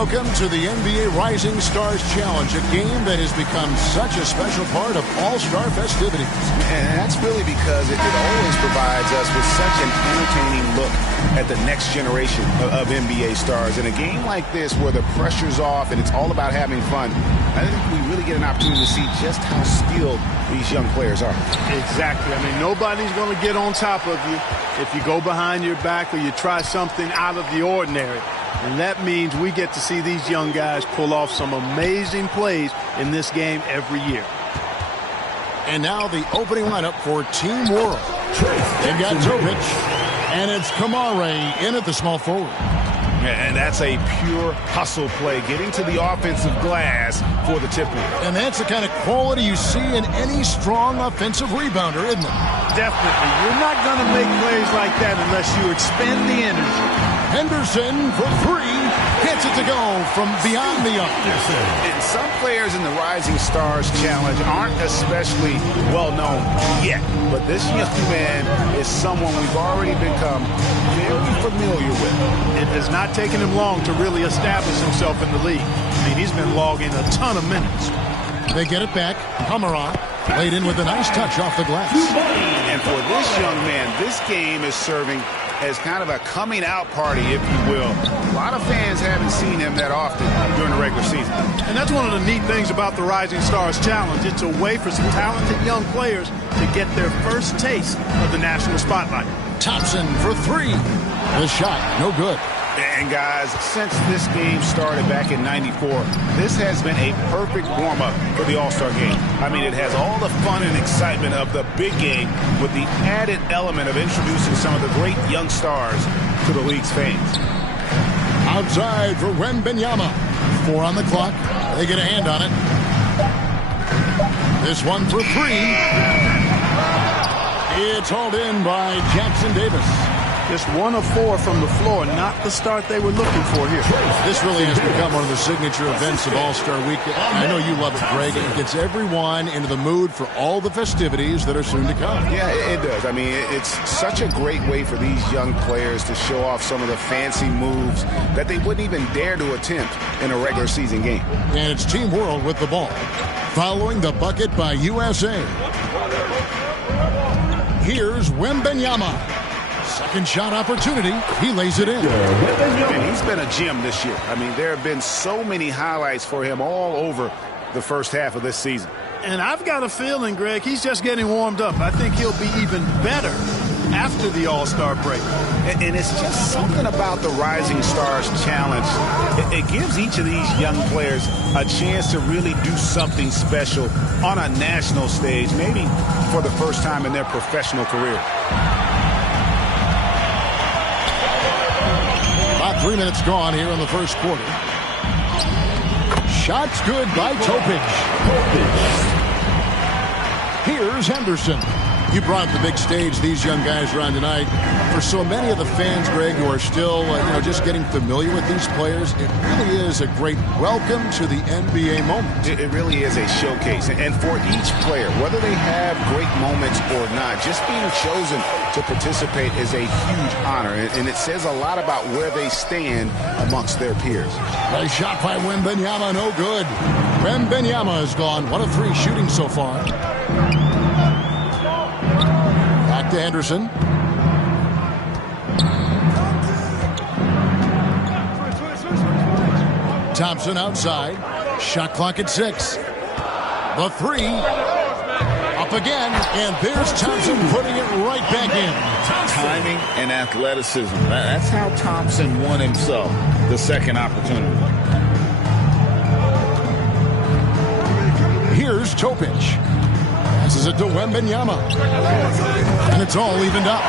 Welcome to the NBA Rising Stars Challenge, a game that has become such a special part of All-Star festivities. And that's really because it always provides us with such an entertaining look at the next generation of NBA stars. In a game like this where the pressure's off and it's all about having fun, I think we really get an opportunity to see just how skilled these young players are. Exactly. I mean, nobody's going to get on top of you if you go behind your back or you try something out of the ordinary. And that means we get to see these young guys pull off some amazing plays in this game every year. And now the opening lineup for Team World. They've got Topic, and it's Kamare in at the small forward. And that's a pure hustle play, getting to the offensive glass for the tip-in. And that's the kind of quality you see in any strong offensive rebounder, isn't it? Definitely. You're not going to make plays like that unless you expend the energy. Henderson for three. Hits it to go from beyond the arc. And some players in the Rising Stars Challenge aren't especially well-known yet. But this young man is someone we've already become very familiar with. It has not taken him long to really establish himself in the league. I mean, he's been logging a ton of minutes. They get it back. Kamara laid in with a nice touch off the glass. And for this young man, this game is serving as kind of a coming out party, if you will. A lot of fans haven't seen him that often during the regular season. And that's one of the neat things about the Rising Stars Challenge. It's a way for some talented young players to get their first taste of the national spotlight. Thompson for three. The shot, no good. And guys, since this game started back in '94, this has been a perfect warm-up for the All-Star game. I mean, it has all the fun and excitement of the big game with the added element of introducing some of the great young stars to the league's fans. Outside for Wembanyama. 4 on the clock. They get a hand on it. This one for three. It's hauled in by Jackson Davis. Just 1 of 4 from the floor, not the start they were looking for here. This really has become one of the signature events of All-Star Weekend. I know you love it, Greg. It gets everyone into the mood for all the festivities that are soon to come. Yeah, it does. I mean, it's such a great way for these young players to show off some of the fancy moves that they wouldn't even dare to attempt in a regular season game. And it's Team World with the ball, following the bucket by USA. Here's Wembanyama. Second shot opportunity. He lays it in. And he's been a gem this year. I mean, there have been so many highlights for him all over the first half of this season. And I've got a feeling, Greg, he's just getting warmed up. I think he'll be even better after the All-Star break. And it's just something about the Rising Stars Challenge. It gives each of these young players a chance to really do something special on a national stage, maybe for the first time in their professional career. 3 minutes gone here in the first quarter. Shots good by Topic. Here's Henderson. You brought up the big stage these young guys are on tonight. For so many of the fans, Greg, who are still just getting familiar with these players, it really is a great welcome to the NBA moment. It really is a showcase. And for each player, whether they have great moments or not, just being chosen to participate is a huge honor. And it says a lot about where they stand amongst their peers. Nice shot by Wembanyama, no good. Wembanyama has gone 1 of 3 shooting so far. Back to Henderson. Thompson outside. Shot clock at 6. The 3. Up again. And there's Thompson putting it right back in. Timing and athleticism. That's how Thompson won himself the second opportunity. Here's Topic. Passes it to Wembanyama. And it's all evened up.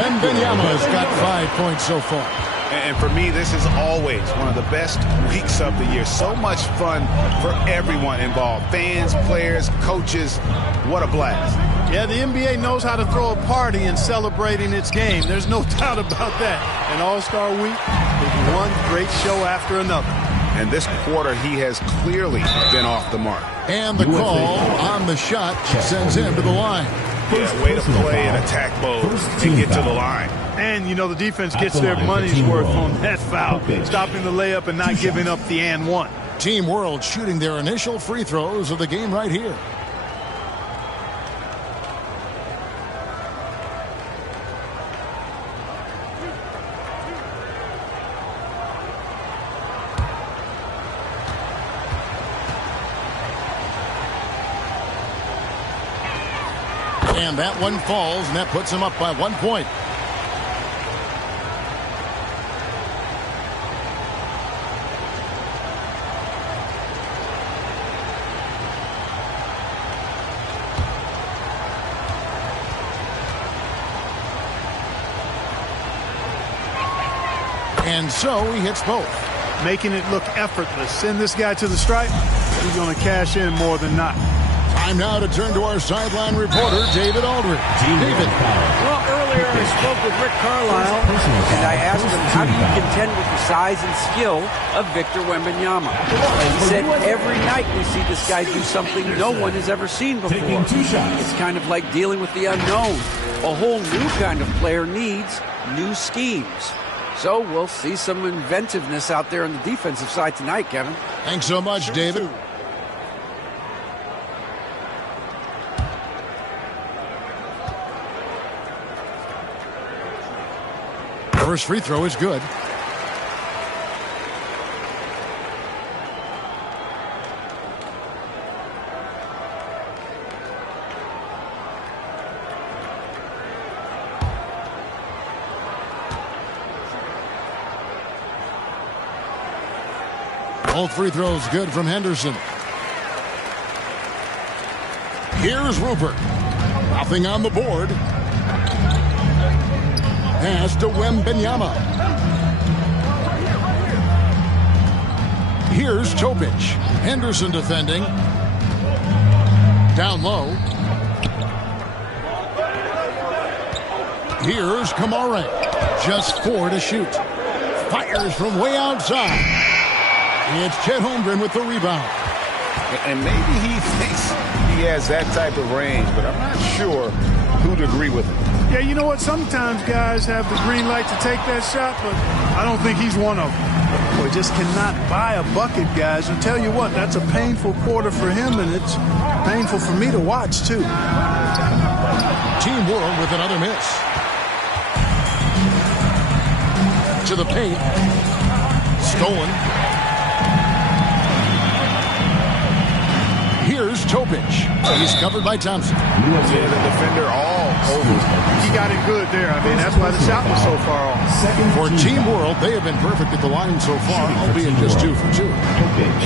Wembanyama has got 5 points so far. And for me, this is always one of the best weeks of the year. So much fun for everyone involved. Fans, players, coaches. What a blast. Yeah, the NBA knows how to throw a party in celebrating its game. There's no doubt about that. And All-Star Week is one great show after another. And this quarter, he has clearly been off the mark. And the call on the shot sends him to the line. Yeah, way to play in attack mode and get to the line. And, you know, the defense gets their money's worth on that foul, stopping the layup and not giving up the and one. Team World shooting their initial free throws of the game right here. And that one falls, and that puts him up by 1 point. And so he hits both. Making it look effortless. Send this guy to the stripe. He's going to cash in more than not. Time now to turn to our sideline reporter, David Aldridge. David. Well, earlier I spoke with Rick Carlisle, and I asked him, how do you contend with the size and skill of Victor Wembanyama? He said, every night we see this guy do something no one has ever seen before. It's kind of like dealing with the unknown. A whole new kind of player needs new schemes. So we'll see some inventiveness out there on the defensive side tonight, Kevin. Thanks so much, David. First free throw is good. Both free throws good from Henderson. Here's Rupert. Nothing on the board. Pass to Wembanyama. Here's Topic. Henderson defending. Down low. Here's Kamara. Just 4 to shoot. Fires from way outside. It's Chet Holmgren with the rebound. And maybe he thinks he has that type of range, but I'm not sure who'd agree with him. Yeah, you know what? Sometimes guys have the green light to take that shot, but I don't think he's one of them. Boy, just cannot buy a bucket, guys. And tell you what, that's a painful quarter for him, and it's painful for me to watch, too. Team World with another miss. To the paint. Stolen. Here's Topic. He's covered by Thompson. Yeah, the defender all over. He got it good there. I mean, that's why the shot was so far off. For Team World, they have been perfect at the line so far, albeit just 2 for 2. Topic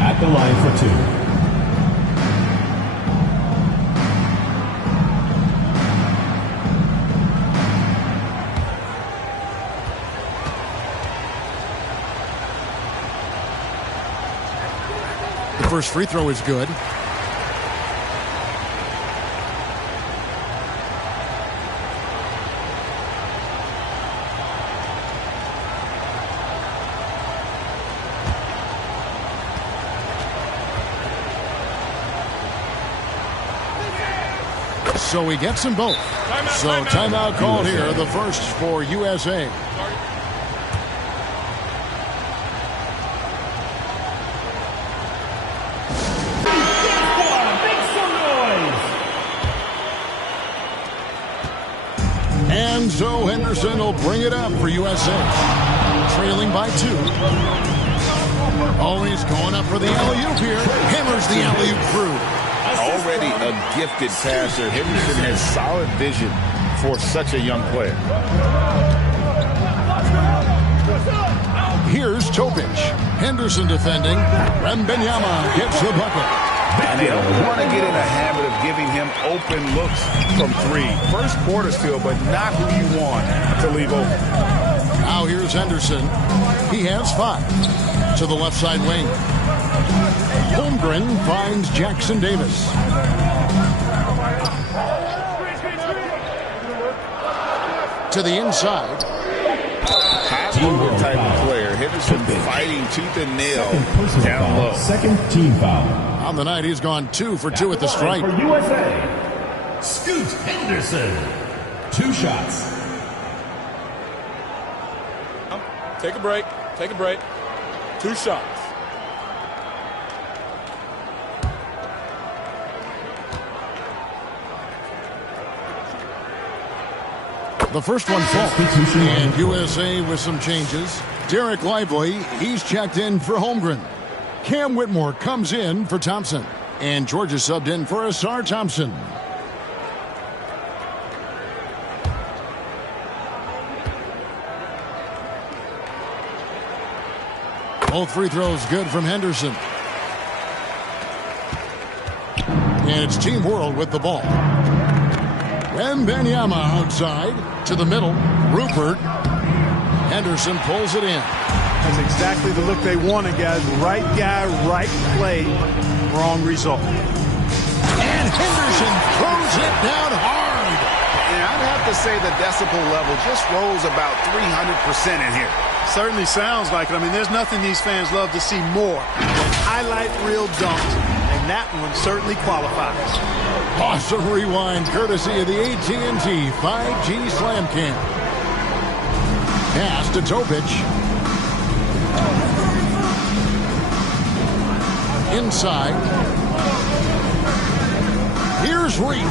at the line for 2. First free throw is good. So he gets them both. So timeout called here, the first for USA. And so Henderson will bring it up for USA. Trailing by 2. Oh, he's going up for the alley-oop here. Hammers the alley-oop through. Already a gifted passer, Henderson has solid vision for such a young player. Here's Topic. Henderson defending. Wembanyama gets the bucket. And they don't want to get in a habit of giving him open looks from 3. First quarter still, but not who you want to leave open. Now here's Henderson. He has 5. To the left side wing. Holmgren finds Jackson Davis. To the inside. High-power type of player. Henderson fighting tooth and nail down low. Second team foul. On the night, he's gone 2 for 2 at the stripe. For USA, Scoot Henderson. 2 shots. Take a break. Take a break. 2 shots. The first one falls. And USA with some changes. Derek Lively, he's checked in for Holmgren. Cam Whitmore comes in for Thompson. And Georgia subbed in for Asar Thompson. Both free throws good from Henderson. And it's Team World with the ball. Wembanyama outside to the middle. Rupert. Henderson pulls it in. That's exactly the look they wanted, guys. Right guy, right play, wrong result. And Henderson throws it down hard. Yeah, I'd have to say the decibel level just rose about 300% in here. Certainly sounds like it. I mean, there's nothing these fans love to see more than highlight reel dunks, and that one certainly qualifies. Awesome rewind courtesy of the AT&T 5G Slam Cam. Pass to Topic. Inside. Here's Reed.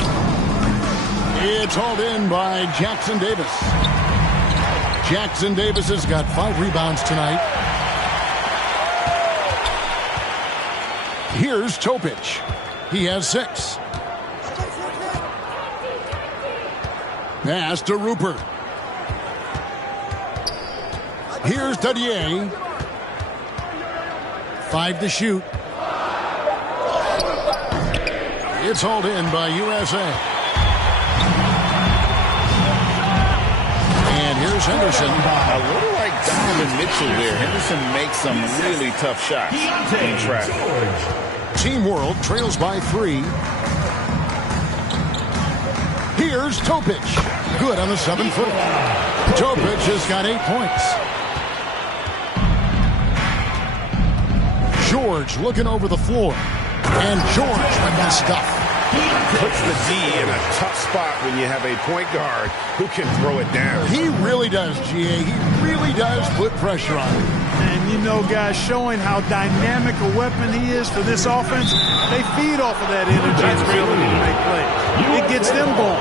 It's hauled in by Jackson Davis. Jackson Davis has got 5 rebounds tonight. Here's Topic. He has 6. Pass to Rupert. Here's Dadier. 5 to shoot. It's hauled in by USA. And here's Henderson. A little like Donovan Mitchell there. Henderson makes some really tough shots in traffic. Team World trails by 3. Here's Topic. Good on the 7-footer. Topic has got 8 points. George looking over the floor. And George with the stuff. Puts the D in a tough spot when you have a point guard who can throw it down. He really does, GA. He really does put pressure on him. And you know, guys, showing how dynamic a weapon he is for this offense, they feed off of that energy and ability to make plays. It gets them going.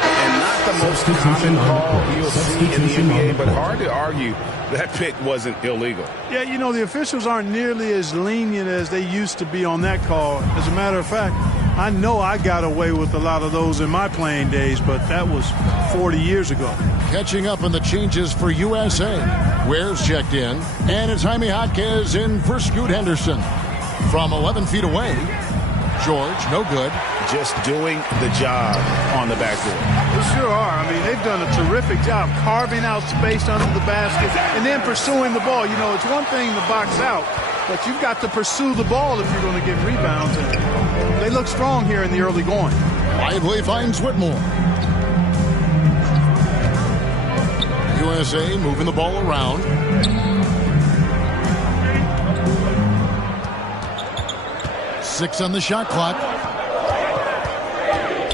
And not the most common call you'll see in the NBA, but hard to argue that pick wasn't illegal. Yeah, you know, the officials aren't nearly as lenient as they used to be on that call. As a matter of fact, I know I got away with a lot of those in my playing days, but that was 40 years ago. Catching up on the changes for USA. Ware's checked in, and it's Jaime Jaquez in for Scoot Henderson. From 11 feet away, George, no good. Just doing the job on the backboard. They sure are. I mean, they've done a terrific job carving out space under the basket and then pursuing the ball. You know, it's one thing to box out, but you've got to pursue the ball if you're going to get rebounds. And they look strong here in the early going. Lively finds Whitmore. USA moving the ball around. Six on the shot clock.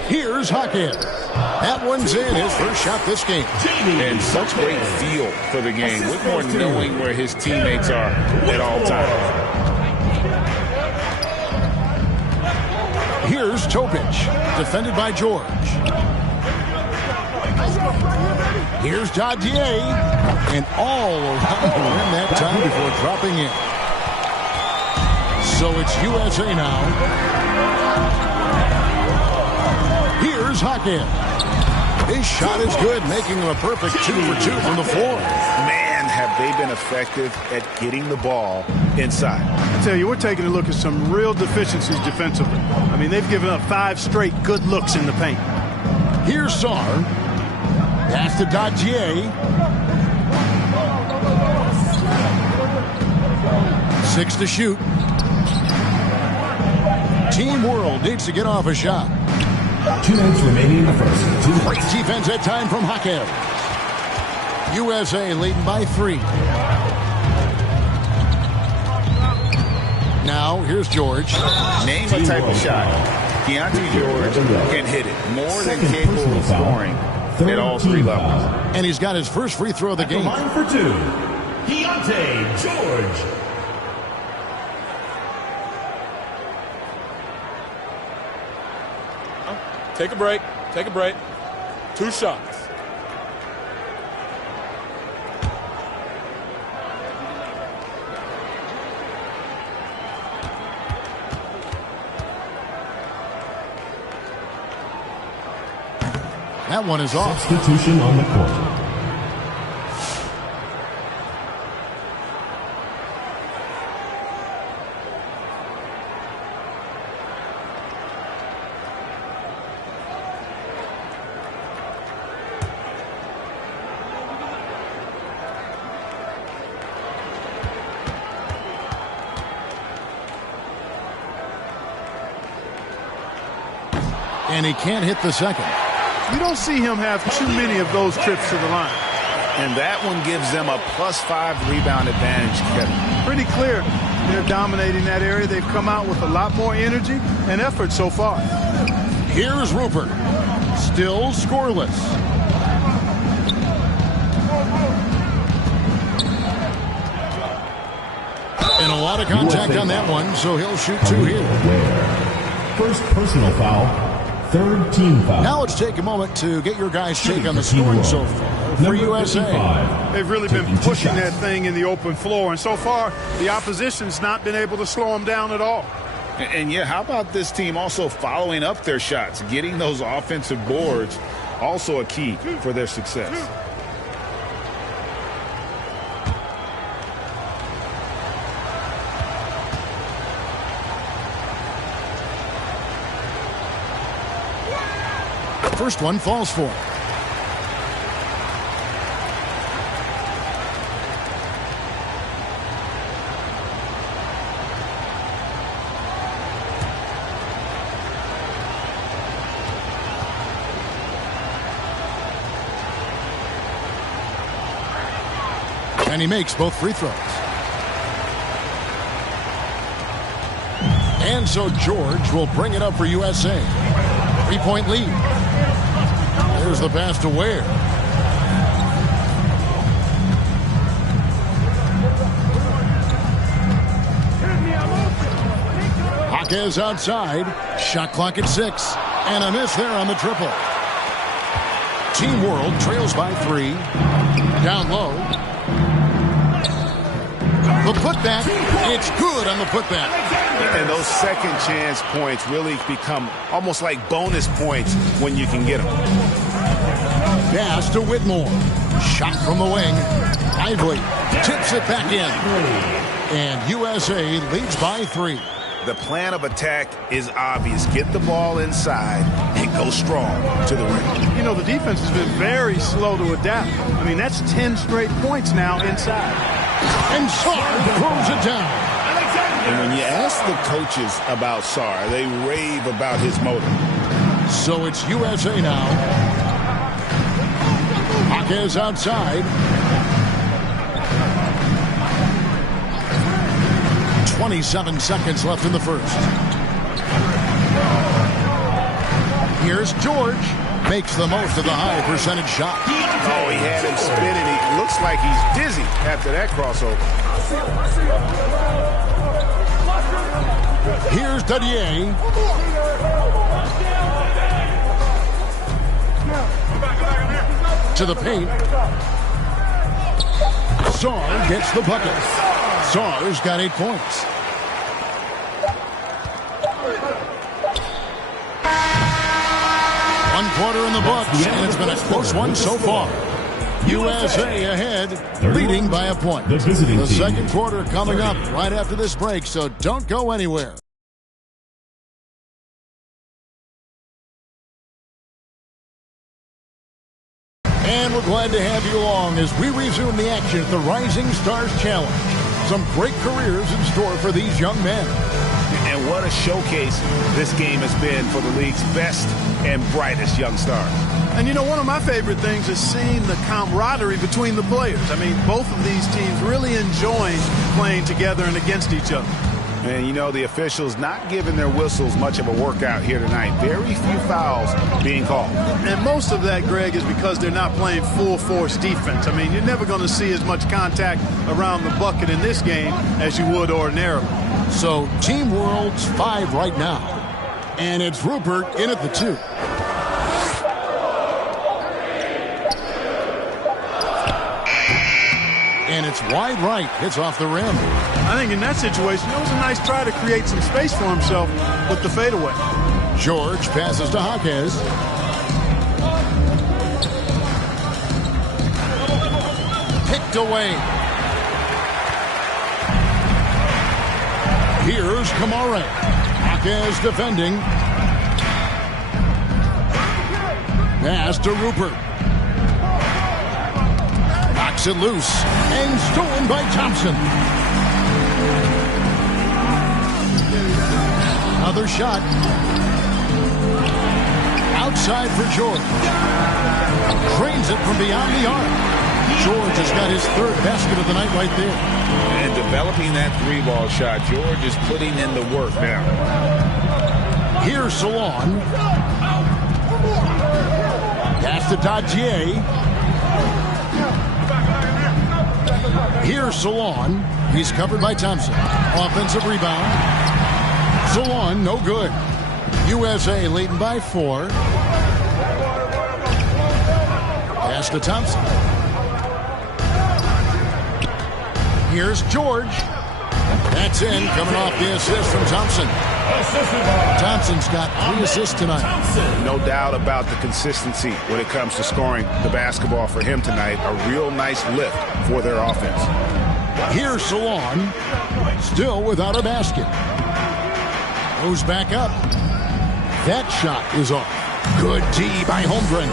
Here's Jaquez. That one's in, his first shot this game. And such great feel for the game. Whitmore knowing where his teammates are at all times. Here's Topic, defended by George. Here's Dadier, and all around the rim that time before dropping in. So it's USA now. Here's Jaquez. His shot is good, making him a perfect 2 for 2 from the floor. Man, have they been effective at getting the ball inside. I tell you, we're taking a look at some real deficiencies defensively. I mean, they've given up 5 straight good looks in the paint. Here's Sarr. Pass to Dadier. 6 to shoot. Team World needs to get off a shot. 2 minutes remaining in the first. Great defense at time from Jaquez. USA leading by 3. Now, here's George. Name a type of shot. Keontae George can hit it. More than capable of scoring at all 3 levels. And he's got his first free throw of the game. Line for 2. Keontae George. Take a break. Take a break. 2 shots. That one is off. Substitution on the court. And he can't hit the second. You don't see him have too many of those trips to the line. And that one gives them a +5 rebound advantage, Kevin. Pretty clear they're dominating that area. They've come out with a lot more energy and effort so far. Here's Rupert. Still scoreless. And a lot of contact on that one, so he'll shoot 2 here. First personal foul. Third team foul. Now let's take a moment to get your guys' take on the scoring so far for USA. They've really been pushing that thing in the open floor, and so far the opposition's not been able to slow them down at all. And yeah, how about this team also following up their shots, getting those offensive boards, also a key for their success. First one falls for him. And he makes both free throws. And so George will bring it up for USA. 3-point lead. There's the pass to Ware. Jaquez outside. Shot clock at 6. And a miss there on the triple. Team World trails by 3. Down low. The putback. It's good on the putback. And those second chance points really become almost like bonus points when you can get them. Pass to Whitmore. Shot from the wing. Lively tips it back in. And USA leads by 3. The plan of attack is obvious. Get the ball inside and go strong to the rim. You know, the defense has been very slow to adapt. I mean, that's 10 straight points now inside. And Sarr throws it down. And when you ask the coaches about Sarr, they rave about his motor. So it's USA now. Jaquez outside. 27 seconds left in the first. Here's George. Makes the most of the high percentage shot. Oh, he had him spinning. He looks like he's dizzy after that crossover. Here's Dadier. To the paint. Sarr gets the bucket. Sarr's got 8 points. One quarter in the books, and it's been a close one so far. USA ahead, leading by a point. The second quarter coming up right after this break, so don't go anywhere. And we're glad to have you along as we resume the action at the Rising Stars Challenge. Some great careers in store for these young men. And what a showcase this game has been for the league's best and brightest young stars. And you know, one of my favorite things is seeing the camaraderie between the players. I mean, both of these teams really enjoying playing together and against each other. And, you know, the officials not giving their whistles much of a workout here tonight. Very few fouls being called. And most of that, Greg, is because they're not playing full-force defense. I mean, you're never going to see as much contact around the bucket in this game as you would ordinarily. So Team World's 5 right now. And it's Rupert in at the 2. And it's wide right. Hits off the rim. I think in that situation, it was a nice try to create some space for himself with the fadeaway. George passes to Jaquez. Picked away. Here's Kamara. Jaquez defending. Pass to Rupert. Knocks it loose. And stolen by Thompson. Another shot. Outside for George. Drains it from beyond the arc. George has got his 3rd basket of the night right there. And developing that 3-ball shot, George is putting in the work now. Here's Salon. Pass to Dadier. Here's Salon. He's covered by Thompson. Offensive rebound. Salon, no good. USA leading by 4. Pass to Thompson. Here's George. That's in, coming off the assist from Thompson. Thompson's got 3 assists tonight. No doubt about the consistency when it comes to scoring the basketball for him tonight. A real nice lift for their offense. Here's Salon. Still without a basket. Goes back up. That shot is off. Good D by Holmgren.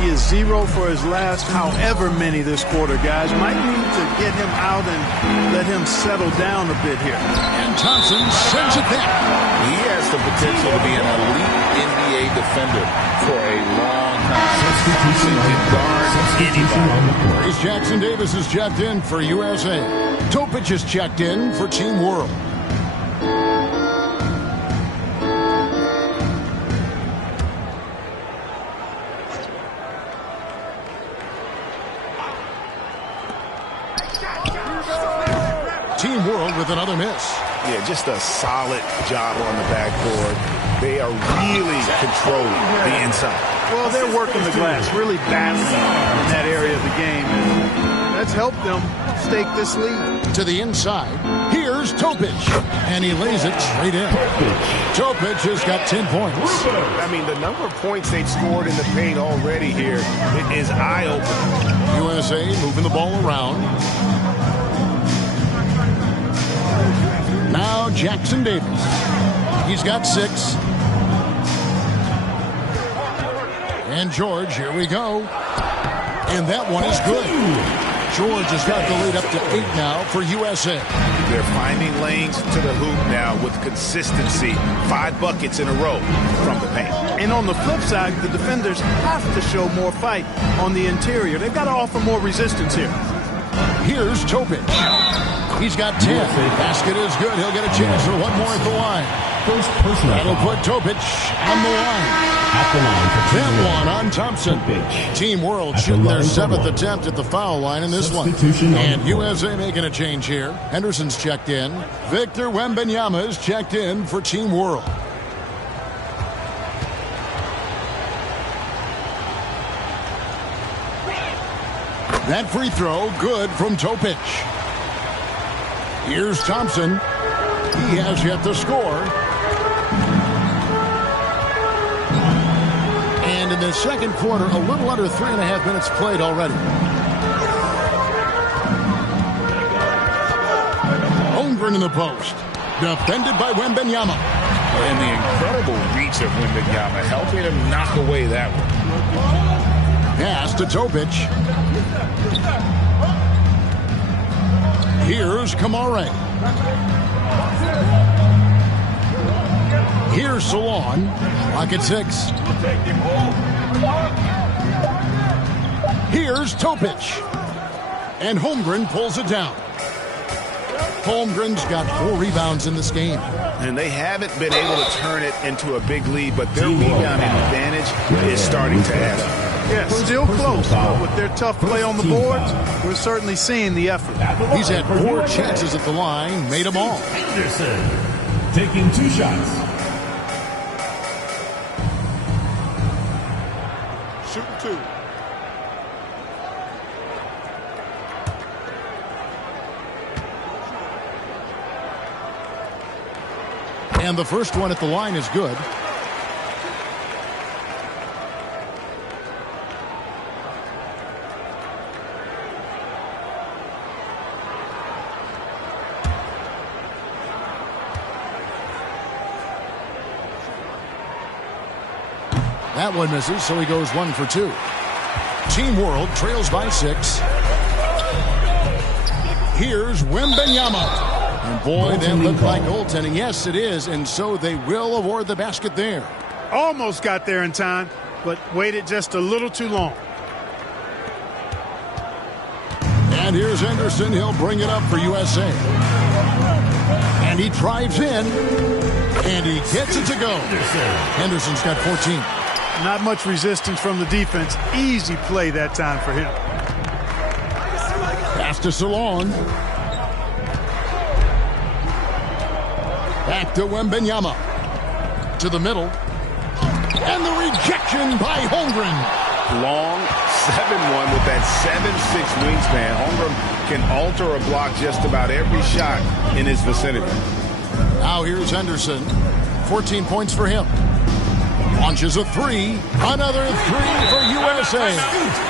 He is 0 for his last however many this quarter, guys. Might need to get him out and let him settle down a bit here. And Thompson sends it back. He has the potential to be an elite NBA defender for a long time. He can guard anybody. Grace Jackson Davis is checked in for USA. Topic is checked in for Team World. Team World with another miss. Yeah, just a solid job on the backboard. They are really controlling the inside. Well, they're working the glass, really battling in that area of the game. And that's helped them stake this lead. To the inside, here's Topic. And he lays it straight in. Topic has got 10 points. I mean, the number of points they've scored in the paint already here is eye-opening. USA moving the ball around. Now Jackson Davis. He's got 6. And George, here we go. And that one is good. George has got the lead up to 8 now for USA. They're finding lanes to the hoop now with consistency. 5 buckets in a row from the paint. And on the flip side, the defenders have to show more fight on the interior. They've got to offer more resistance here. Here's Topic. He's got 10. Basket is good. He'll get a chance for one more at the line. First personal That'll foul. put Topic on the line. At the line for Team That World. one on Thompson. Topic. Team World At the shooting their line for 7th one. attempt at the foul line in this one. Substitution on And the court. USA making a change here. Henderson's checked in. Victor Wembanyama is checked in for Team World. That free throw, good from Topic. Here's Thompson. He has yet to score. And in the second quarter, a little under 3.5 minutes played already. Holmgren in the post. Defended by Wembanyama. And the incredible reach of Wembanyama, helping him knock away that one. Pass to Topic. Here's Kamara. Here's Salon. Lock at 6. Here's Topic. And Holmgren pulls it down. Holmgren's got 4 rebounds in this game. And they haven't been able to turn it into a big lead, but their rebounding advantage is starting to add up. Yeah, still close, but with their tough play on the boards, we're certainly seeing the effort. He's had 4 chances at the line, made them all. Anderson taking 2 shots. Shooting 2. And the first one at the line is good. That one misses, so he goes 1 for 2. Team World trails by 6. Here's Wembanyama. And boy, that looked like goaltending. Yes, it is, and so they will award the basket there. Almost got there in time, but waited just a little too long. And here's Henderson. He'll bring it up for USA. And he drives in, and he gets it to go. Henderson's got 14. Not much resistance from the defense. Easy play that time for him. Pass to Salon. Back to Wembanyama. To the middle. And the rejection by Holmgren. Long 7-1 with that 7'6" wingspan. Holmgren can alter a block just about every shot in his vicinity. Now here's Henderson. 14 points for him. Launches a 3. Another 3 for USA.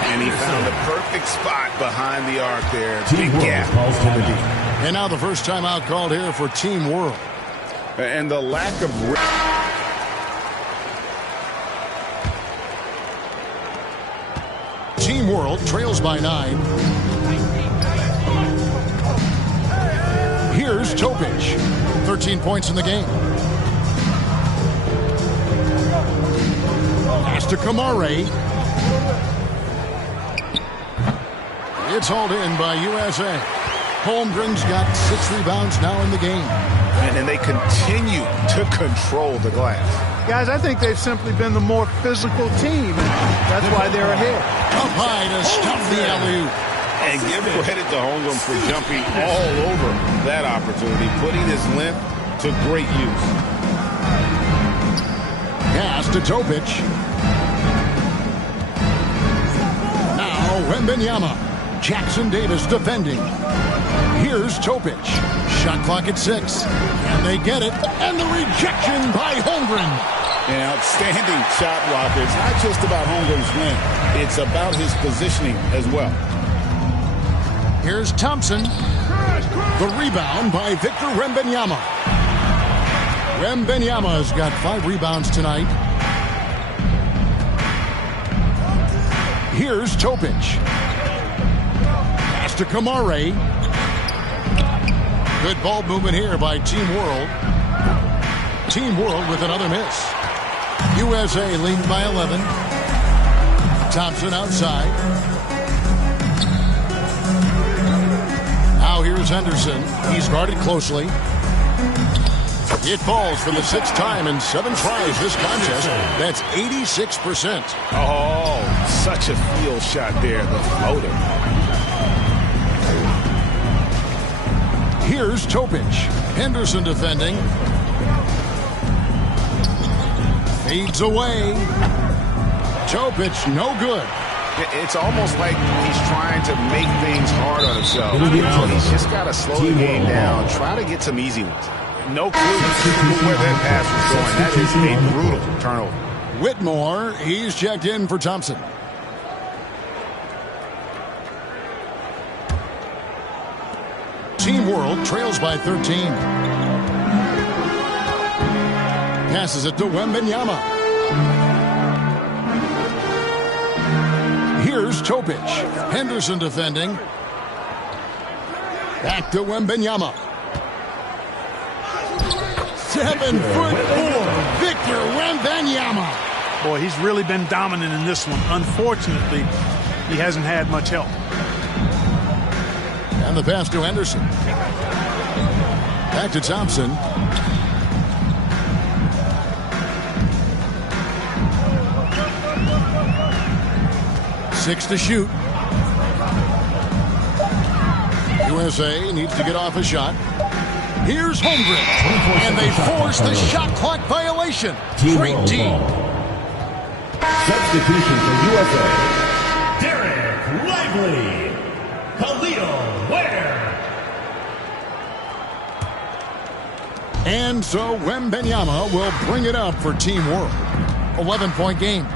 And he found the perfect spot behind the arc there. Team Big World gap. calls timeout. And now the first time out called here for Team World. And the lack of... Team World trails by 9. Here's Topic. 13 points in the game. Pass to Kamare. It's hauled in by USA. Holmgren's got 6 rebounds now in the game. And they continue to control the glass. Guys, I think they've simply been the more physical team, and that's why they're ahead. Up high to stop the alley-oop. And give credit to Holmgren for jumping all over that opportunity, putting his length to great use. Pass to Topic. Now Wembanyama. Jackson Davis defending. Here's Topic. Shot clock at 6. And they get it. And the rejection by Holmgren. An outstanding shot blocker. It's not just about Holmgren's length. It's about his positioning as well. Here's Thompson. The rebound by Victor Wembanyama. Wembanyama's got 5 rebounds tonight. Here's Topic. Pass to Kamare. Good ball movement here by Team World. Team World with another miss. USA leading by 11. Thompson outside. Now here's Henderson. He's guarded closely. It falls for the 6th time in 7 tries this contest. That's 86%. Oh, such a field shot there, the floater. Here's Topic. Henderson defending. Fades away. Topic, no good. It's almost like he's trying to make things hard on himself. You know, he's just got to slow the game down, try to get some easy ones. No clue where that pass was going. That is a brutal turnover. Whitmore, he's checked in for Thompson. Team World trails by 13. Passes it to Wembanyama. Here's Topic. Henderson defending. Back to Wembanyama. 7'4", Victor Wembanyama. Boy, he's really been dominant in this one. Unfortunately, he hasn't had much help. And the pass to Henderson. Back to Thompson. Six to shoot. USA needs to get off a shot. Here's Holmgren. And they force the shot clock violation. Great team. Substitution for USA. Derek Lively. Khalil Ware. And so Wembanyama will bring it up for Team World. 11-point game.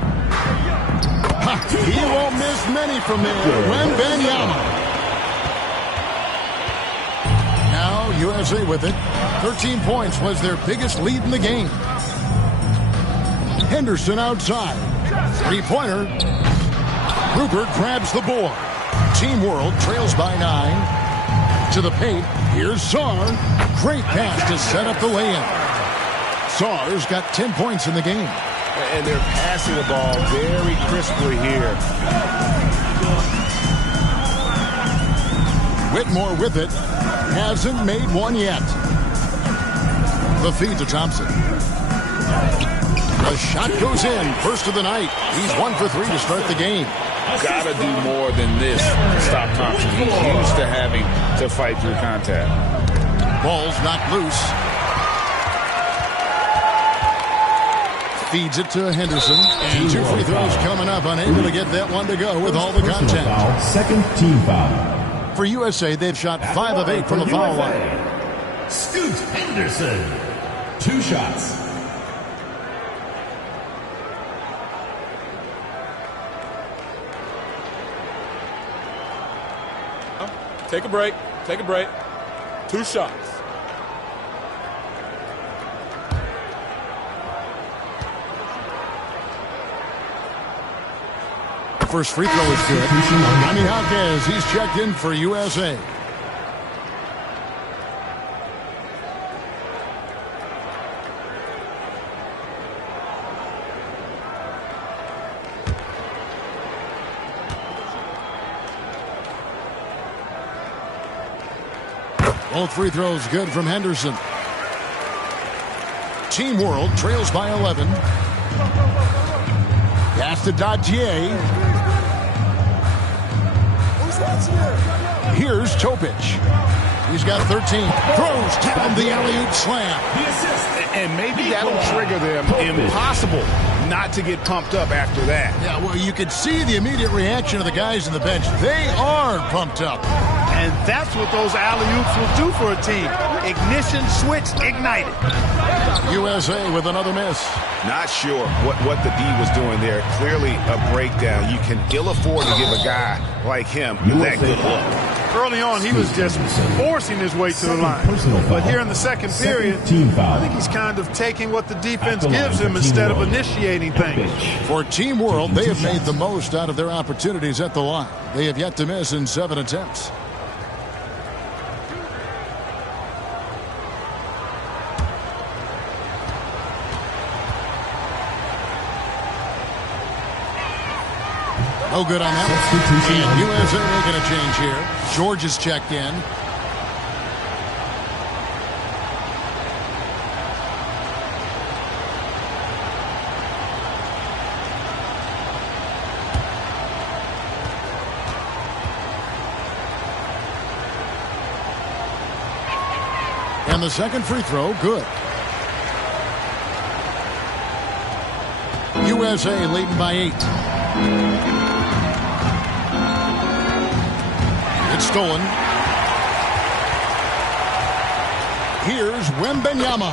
He won't miss many from there. Wembanyama. Now USA with it. 13 points was their biggest lead in the game. Henderson outside. Three-pointer. Rupert grabs the board. Team World trails by 9. To the paint. Here's Sarr. Great pass to set up the lay-in. Sarr's got 10 points in the game. And they're passing the ball very crisply here. Whitmore with it. Hasn't made one yet. The feed to Thompson. The shot goes in. First of the night. He's 1 for 3 to start the game. Gotta do more than this to stop Thompson. He's used to having to fight through contact. Ball's knocked loose. Feeds it to Henderson. And 2 free throws coming up. Unable to get that one to go with all the contact. Second team foul. For USA, they've shot 5 of 8 from the foul line. Scoot Henderson. 2 shots. Take a break. Take a break. 2 shots. First free throw is good. Johnny Hawkins, he's checked in for USA. Both free throws good from Henderson. Team World trails by 11. Pass to Dadier. Here's Topic. He's got 13. Throws down the alley-oop slam. And maybe that'll trigger them. Impossible not to get pumped up after that. Yeah, well, you could see the immediate reaction of the guys on the bench. They are pumped up. And that's what those alley-oops will do for a team. Ignition switch ignited. USA with another miss. Not sure what the D was doing there. Clearly a breakdown. You can ill afford to give a guy like him that good look. Early on, he was just forcing his way to the line. But here in the second period, I think he's kind of taking what the defense gives him instead of initiating things. For Team World, they have made the most out of their opportunities at the line. They have yet to miss in 7 attempts. No good on that. And USA making a change here. George is checked in. And the second free throw, good. USA leading by 8. It's stolen. Here's Wembanyama.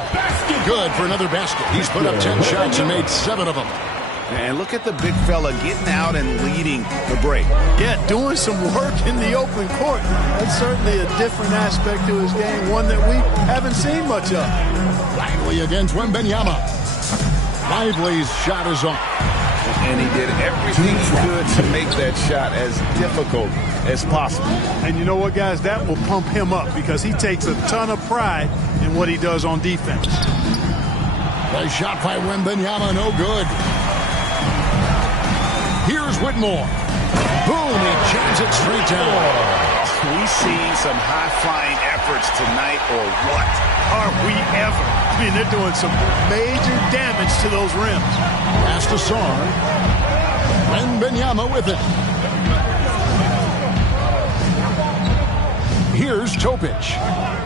Good for another basket. He's put up 10 shots and made 7 of them. And look at the big fella getting out and leading the break. Yeah, doing some work in the open court. That's certainly a different aspect to his game, one that we haven't seen much of. Lively against Wembanyama. Lively's shot is off. And he did everything he could to make that shot as difficult as possible. And you know what, guys? That will pump him up because he takes a ton of pride in what he does on defense. The shot by Wembanyama, no good. Here's Whitmore. Boom, he jams it straight down. We see some high-flying efforts tonight, or what? are we ever? I mean, they're doing some major damage to those rims. Pass to Sar. And Benyama with it. Here's Topic.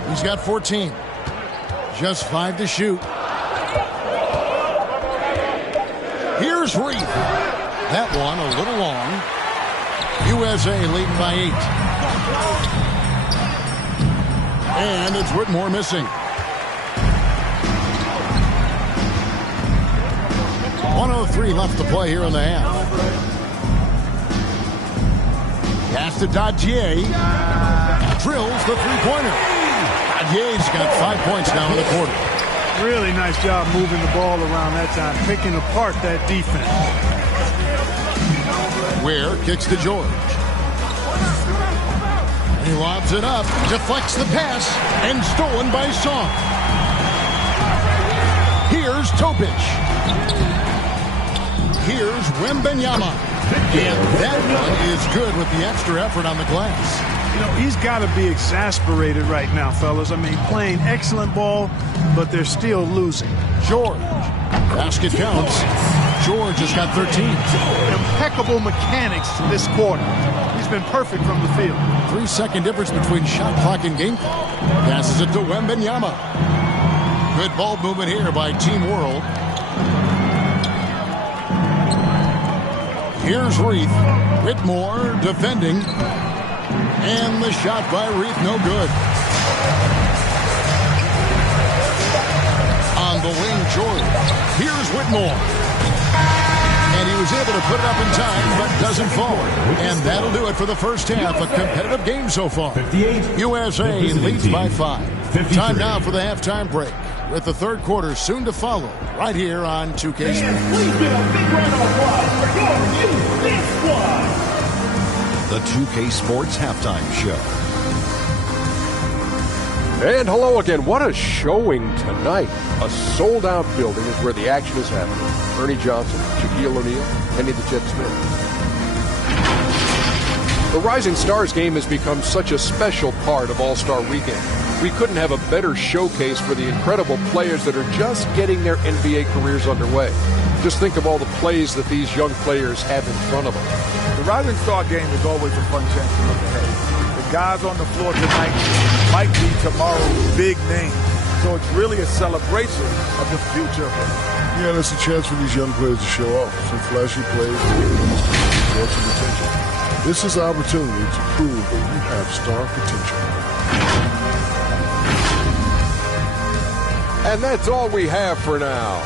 He's got 14. Just 5 to shoot. Here's Reed. That one a little long. USA leading by 8. And it's Whitmore missing. 1:03 left to play here in the half. Pass to Dadier. Drills the three-pointer. Dadier's got 5 points now in the quarter. Really nice job moving the ball around that time, picking apart that defense. Ware kicks to George. He lobs it up, deflects the pass, and stolen by Song. Here's Topic. Here's Wembanyama. And that one is good with the extra effort on the glass. You know, he's got to be exasperated right now, fellas. I mean, playing excellent ball, but they're still losing. George. Basket counts. George has got 13. Impeccable mechanics this quarter. He's been perfect from the field. 3-second difference between shot clock and game clock. Passes it to Wembanyama. Good ball movement here by Team World. Here's Reith. Whitmore defending. And the shot by Reith, no good. On the wing, George. Here's Whitmore. And he was able to put it up in time, but doesn't fall. And that'll do it for the first half. A competitive game so far. USA leads by 5. Time now for the halftime break, with the third quarter soon to follow, right here on 2K Sports. Please give a big round of applause for your U.S. squad. The 2K Sports Halftime Show. And hello again. What a showing tonight. A sold-out building is where the action is happening. Ernie Johnson, Shaquille O'Neal, Kenny the Jet Smith. The Rising Stars game has become such a special part of All-Star Weekend. We couldn't have a better showcase for the incredible players that are just getting their NBA careers underway. Just think of all the plays that these young players have in front of them. The Rising Star game is always a fun chance to look ahead. The guys on the floor tonight might be tomorrow's big name. So it's really a celebration of the future of it. Yeah, and it's a chance for these young players to show off some flashy plays and draw some attention. This is an opportunity to prove that you have star potential. And that's all we have for now.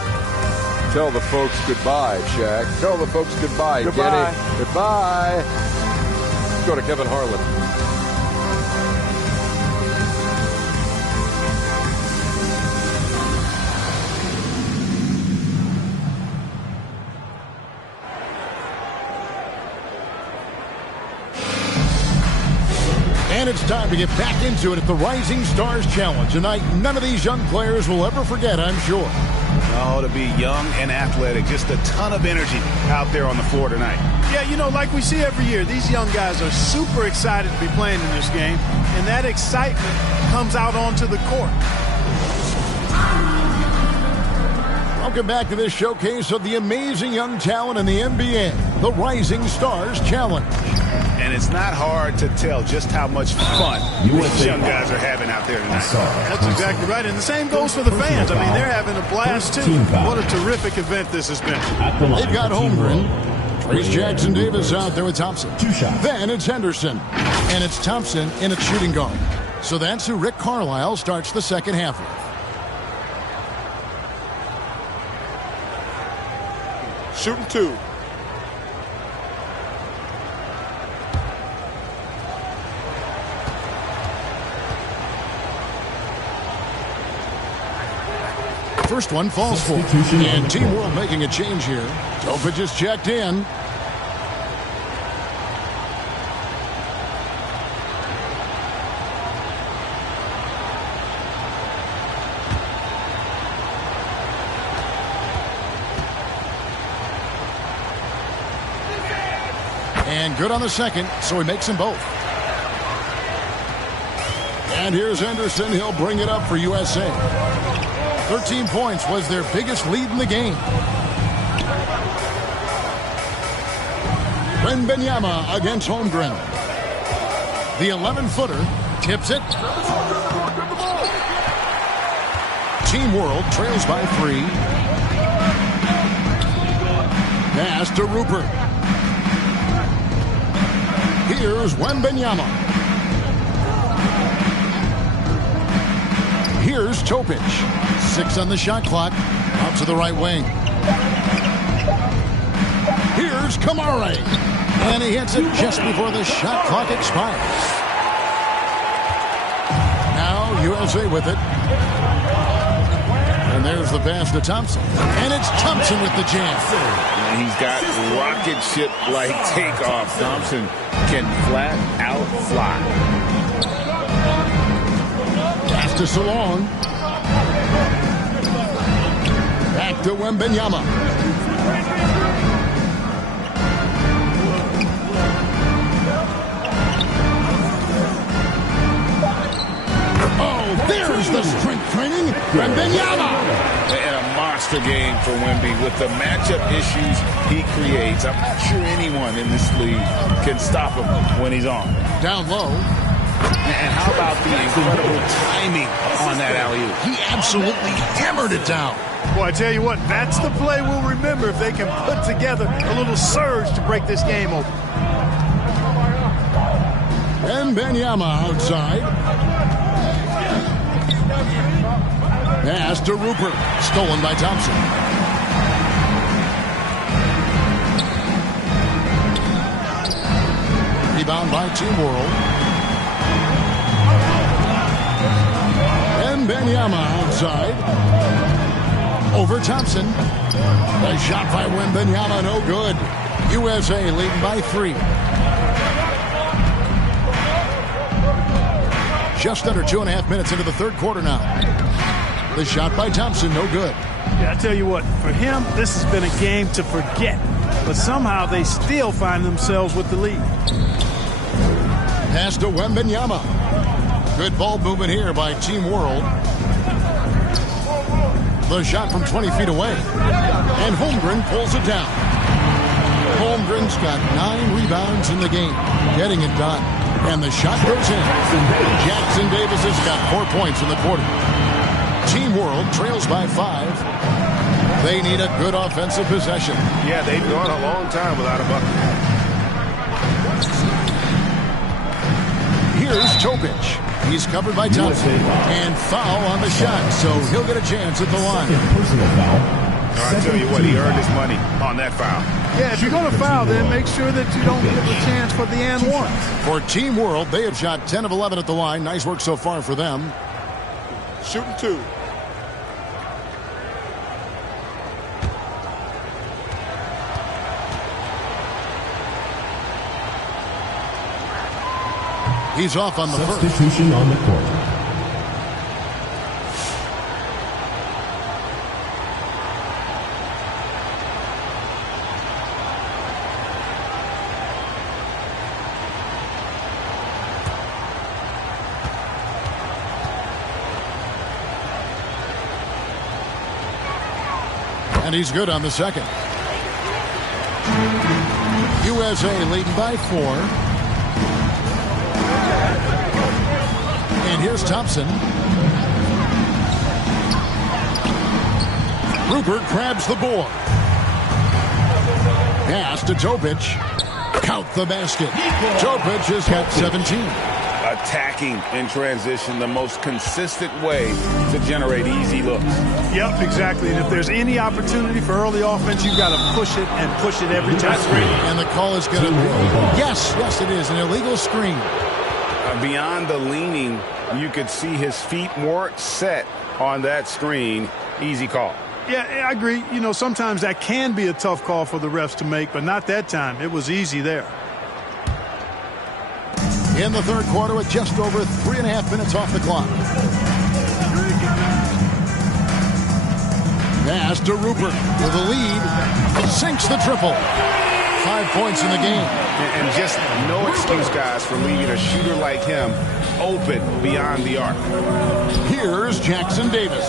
Tell the folks goodbye, Shaq. Tell the folks goodbye, Goodbye. Kenny. Goodbye. Let's go to Kevin Harlan. And it's time to get back into it at the Rising Stars Challenge. A night none of these young players will ever forget, I'm sure. Oh, to be young and athletic. Just a ton of energy out there on the floor tonight. Yeah, you know, like we see every year, these young guys are super excited to be playing in this game, and that excitement comes out onto the court. Welcome back to this showcase of the amazing young talent in the NBA, the Rising Stars Challenge. And it's not hard to tell just how much fun these young guys are having out there tonight. That's exactly right. And the same goes for the fans. I mean, they're having a blast, too. What a terrific event this has been. They've got Holmgren. Trace Jackson Davis out there with Thompson. Then it's Henderson. And it's Thompson in at shooting guard. So that's who Rick Carlisle starts the second half with. Shooting 2. First one falls for. And Team World making a change here. Topic just checked in. And good on the second, so he makes them both. And here's Henderson. He'll bring it up for USA. 13 points was their biggest lead in the game. Wembanyama against Holmgren. The 11-footer tips it. Team World trails by 3. Pass to Rupert. Here's Wembanyama. Here's Topic. 6 on the shot clock. Out to the right wing. Here's Kamara. And he hits it just before the shot clock expires. Now USA with it. And there's the pass to Thompson. And it's Thompson with the jam. And he's got rocket ship-like takeoff. Thompson can flat out fly. Pass to Salong. Back to Wembanyama. There's the strength training. Wembanyama. And a monster game for Wemby with the matchup issues he creates. I'm not sure anyone in this league can stop him when he's on. Down low. And how about the incredible timing on that alley-oop? He absolutely hammered it down. Boy, I tell you what, that's the play we'll remember if they can put together a little surge to break this game open. Wembanyama outside. Pass to Rupert. Stolen by Thompson. Rebound by Team World. Wembanyama outside. Over Thompson. The shot by Wembanyama, no good. USA leading by 3. Just under 2.5 minutes into the third quarter now. The shot by Thompson, no good. Yeah, I tell you what, for him, this has been a game to forget. But somehow they still find themselves with the lead. Pass to Wembanyama. Good ball movement here by Team World. The shot from 20 feet away. And Holmgren pulls it down. Holmgren's got 9 rebounds in the game. Getting it done. And the shot goes in. Jackson Davis has got 4 points in the quarter. Team World trails by 5. They need a good offensive possession. Yeah, they've gone a long time without a bucket. Here's Topic. He's covered by Thompson. And foul on the shot, so he'll get a chance at the line. I tell you what, he earned his money on that foul. Yeah, if you're going to foul, then make sure that you don't give a chance for the and one. For Team World, they have shot 10 of 11 at the line. Nice work so far for them. Shooting 2. He's off on the first. Substitution on the court. And he's good on the second. USA leading by 4. And here's Thompson. Rupert grabs the board. Pass to Topic. Count the basket. Topic has got 17. Attacking in transition, the most consistent way to generate easy looks. Yep, exactly. And if there's any opportunity for early offense, you've got to push it and push it every time. And the call is going to be, yes, it is, an illegal screen. Beyond the leaning, you could see his feet weren't set on that screen. Easy call. Yeah, I agree. You know, sometimes that can be a tough call for the refs to make, but not that time. It was easy there. In the third quarter with just over 3.5 minutes off the clock. Pass to Rupert with a lead. Sinks the triple. 5 points in the game. And just no excuse, guys, for leaving a shooter like him open beyond the arc. Here's Jackson Davis.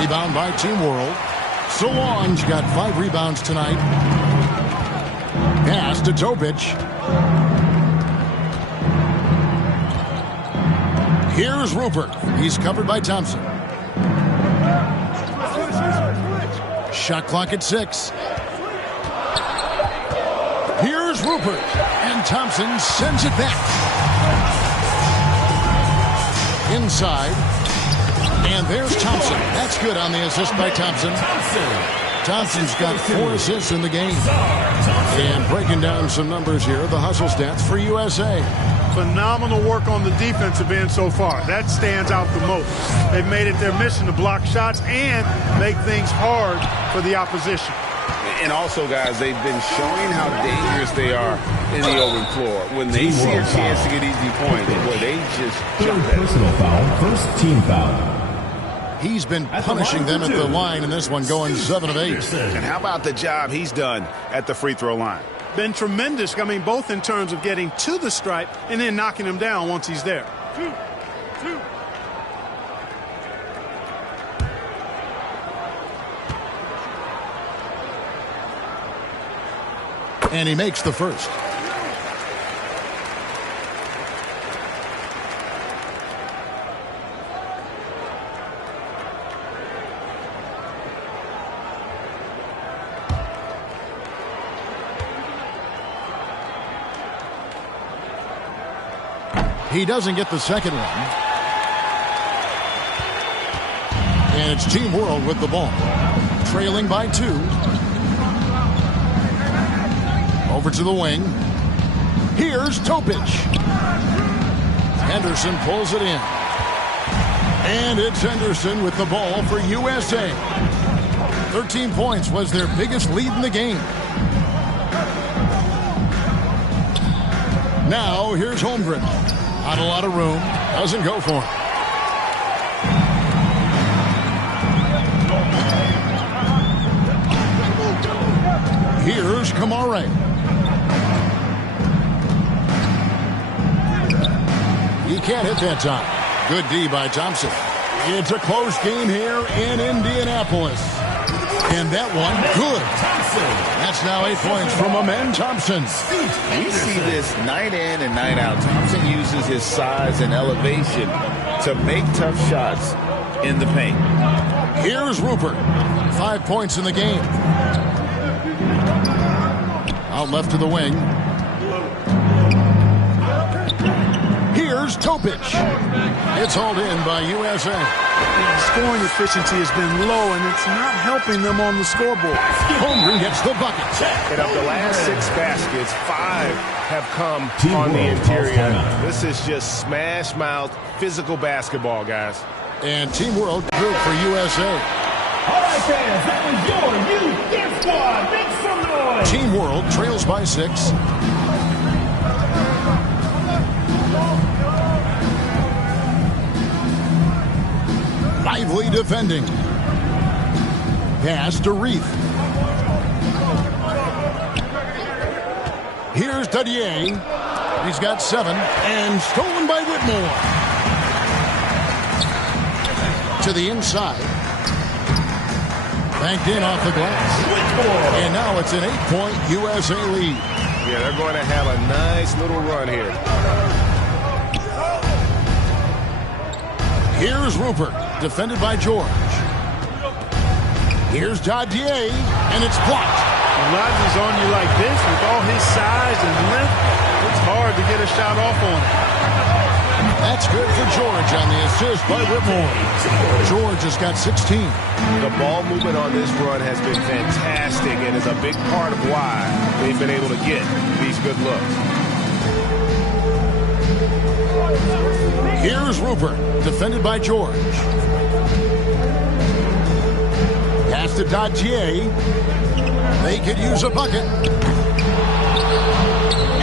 Rebound by Team World. Solange got 5 rebounds tonight. Pass to Topic. Here's Rupert. He's covered by Thompson. Shot clock at 6. Here's Rupert. And Thompson sends it back. Inside. And there's Thompson. That's good on the assist by Thompson. Thompson's got 4 assists in the game. And breaking down some numbers here, the hustle stats for USA. Phenomenal work on the defensive end so far. That stands out the most. They've made it their mission to block shots and make things hard for the opposition. And also, guys, they've been showing how dangerous they are in the open floor. When they see a chance to get easy points, boy, they just jump at it. Personal foul, first team foul. He's been punishing them at the line in this one, going 7 of 8. And how about the job he's done at the free throw line? Been tremendous, I mean, both in terms of getting to the stripe and then knocking him down once he's there. And he makes the first. He doesn't get the second one. And it's Team World with the ball. Trailing by 2. Over to the wing. Here's Topic. Henderson pulls it in. And it's Henderson with the ball for USA. 13 points was their biggest lead in the game. Now here's Holmgren. Not a lot of room. Doesn't go for him. Here's Kamare. He can't hit that time. Good D by Thompson. It's a close game here in Indianapolis. And that one, good. That's now 8 points from Amen Thompson. We see this night in and night out. Thompson uses his size and elevation to make tough shots in the paint. Here's Rupert. 5 points in the game. Out left to the wing. Here's Topic. It's hauled in by USA. Scoring efficiency has been low, and it's not helping them on the scoreboard. Holmgren gets the bucket. And of the last 6 baskets, 5 have come on the interior. This is just smash mouth, physical basketball, guys. And Team World good for USA. All right, fans, that was your youth dance squad. Make some noise. Team World trails by 6. Lively defending. Pass to Reith. Here's Dadier. He's got 7 and stolen by Whitmore. To the inside. Banked in off the glass. And now it's an 8-point USA lead. Yeah, they're going to have a nice little run here. Here's Rupert, defended by George. Here's Dadier, and it's blocked. When Rodgers on you like this, with all his size and length, it's hard to get a shot off on him. That's good for George on the assist by Whitmore. George has got 16. The ball movement on this run has been fantastic and is a big part of why they've been able to get these good looks. Here's Rupert, defended by George. Pass to Dadier. They could use a bucket.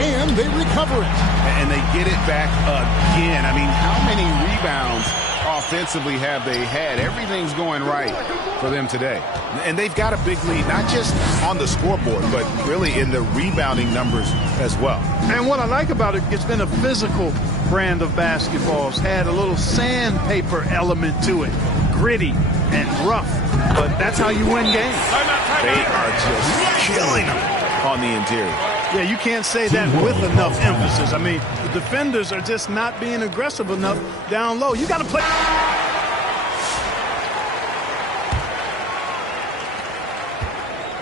And they recover it. And they get it back again. I mean, how many rebounds offensively have they had? Everything's going right for them today. And they've got a big lead, not just on the scoreboard, but really in the rebounding numbers as well. And what I like about it, it's been a physical brand of basketball. It's had a little sandpaper element to it, gritty and rough. But that's how you win games. They are just killing them on the interior. Yeah, you can't say that with enough emphasis. I mean, the defenders are just not being aggressive enough down low. You got to play.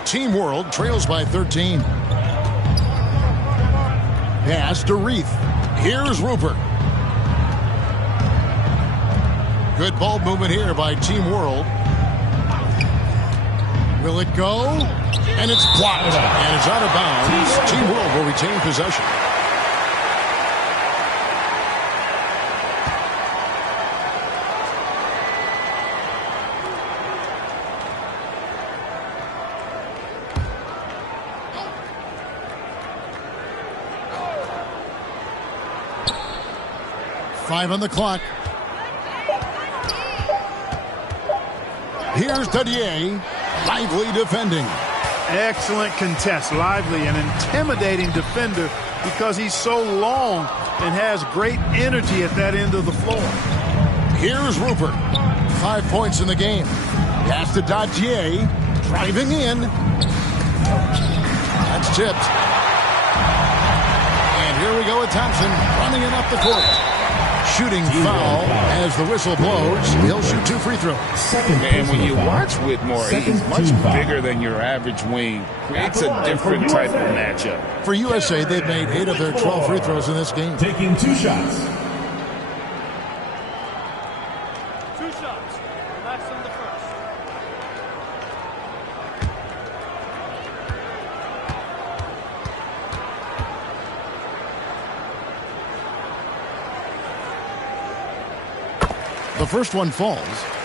Team World trails by 13. Pass to Reith. Here's Rupert. Good ball movement here by Team World. Will it go? And it's blocked. And it's out of bounds. Team World will retain possession. Five on the clock. Here's Dadier. Lively defending. Excellent contest. Lively, an intimidating defender because he's so long and has great energy at that end of the floor. Here's Rupert. 5 points in the game. Pass to Dadier. Driving in. That's tipped. And here we go with Thompson running it up the court. Shooting foul as the whistle blows. He'll shoot 2 free throws. And when you watch Whitmore, he's much bigger than your average wing. Creates a different type of matchup. For USA, they've made 8 of their 12 free throws in this game. Taking 2 shots. 2 shots. Relax on the first. The first one falls.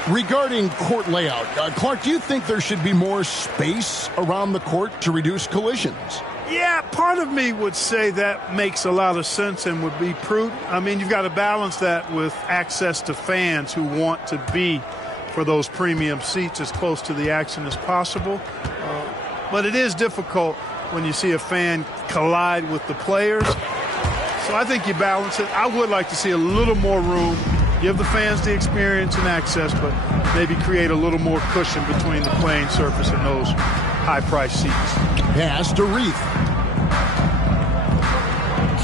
Regarding court layout, Clark, do you think there should be more space around the court to reduce collisions? Yeah, part of me would say that makes a lot of sense and would be prudent. I mean, you've got to balance that with access to fans who want to be for those premium seats as close to the action as possible. But it is difficult when you see a fan collide with the players. So I think you balance it. I would like to see a little more room. Give the fans the experience and access, but maybe create a little more cushion between the playing surface and those high-priced seats. Pass to Reith.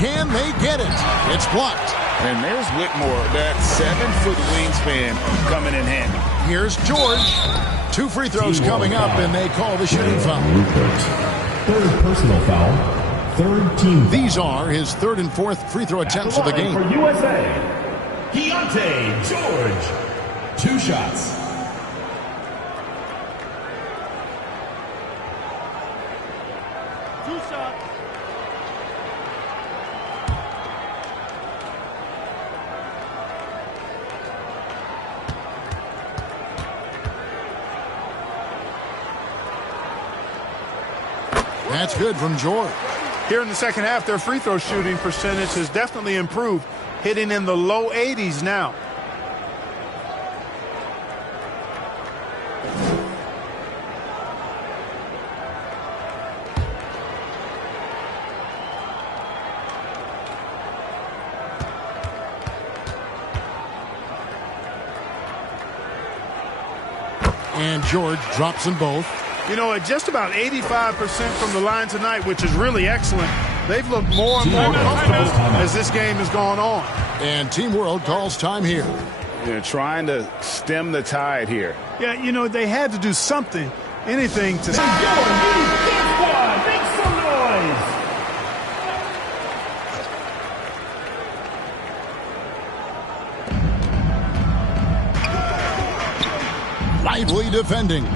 Can they get it? It's blocked. And there's Whitmore, that 7-foot wingspan coming in handy. Here's George. 2 free throws coming up, and they call the shooting foul. Third personal foul. Third team foul. These are his 3rd and 4th free throw attempts of the game. For USA. Keontae George, 2 shots. That's good from George. Here in the second half, their free throw shooting percentage has definitely improved, hitting in the low 80s now. And George drops them both. You know, at just about 85% from the line tonight, which is really excellent, they've looked more and more comfortable as this game has gone on. And Team World calls time here. They're trying to stem the tide here. Yeah, you know, they had to do something, anything to... Make some noise! Lively defending.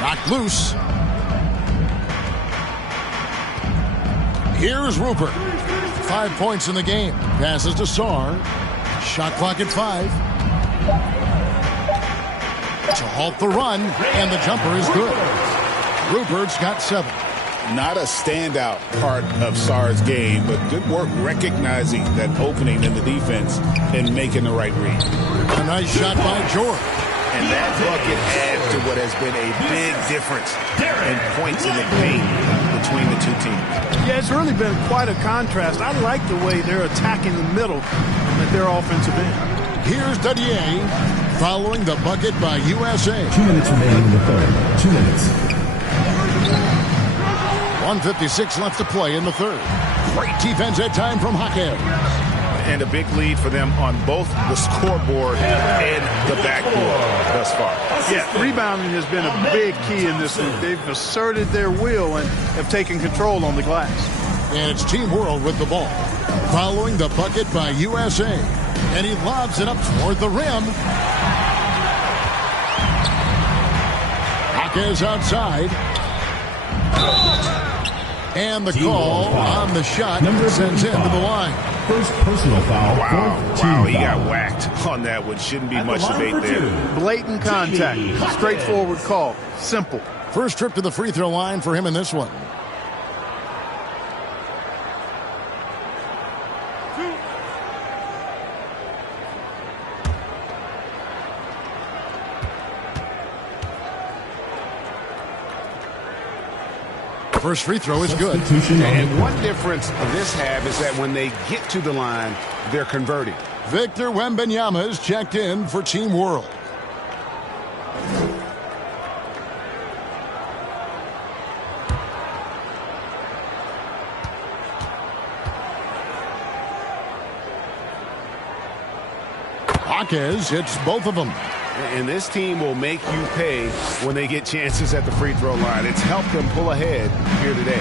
Knocked loose. Here's Rupert. 5 points in the game. Passes to Sarr. Shot clock at 5. To halt the run, and the jumper is good. Rupert's got 7. Not a standout part of Sarr's game, but good work recognizing that opening in the defense and making the right read. A nice shot by George. And that bucket adds to what has been a big difference in points in the paint between the two teams. Yeah, it's really been quite a contrast. I like the way they're attacking the middle at their offensive end. Here's Dadier following the bucket by USA. 2 minutes remaining in the third. 2 minutes. 1:56 left to play in the third. Great defense at time from Jaquez. And a big lead for them on both the scoreboard and the backboard thus far. Yeah, rebounding has been a big key in this one. They've asserted their will and have taken control on the glass. And it's Team World with the ball. Following the bucket by USA. And he lobs it up toward the rim. Jaquez outside. And the call on the shot sends him to the line. First personal foul. Wow, he got whacked on that one. Shouldn't be much debate there. Blatant contact. Straightforward call. Simple. First trip to the free throw line for him in this one. First free throw is good. And one difference this have is that when they get to the line, they're converting. Victor Wembanyama is checked in for Team World. Jaquez hits both of them. And this team will make you pay when they get chances at the free throw line. It's helped them pull ahead here today.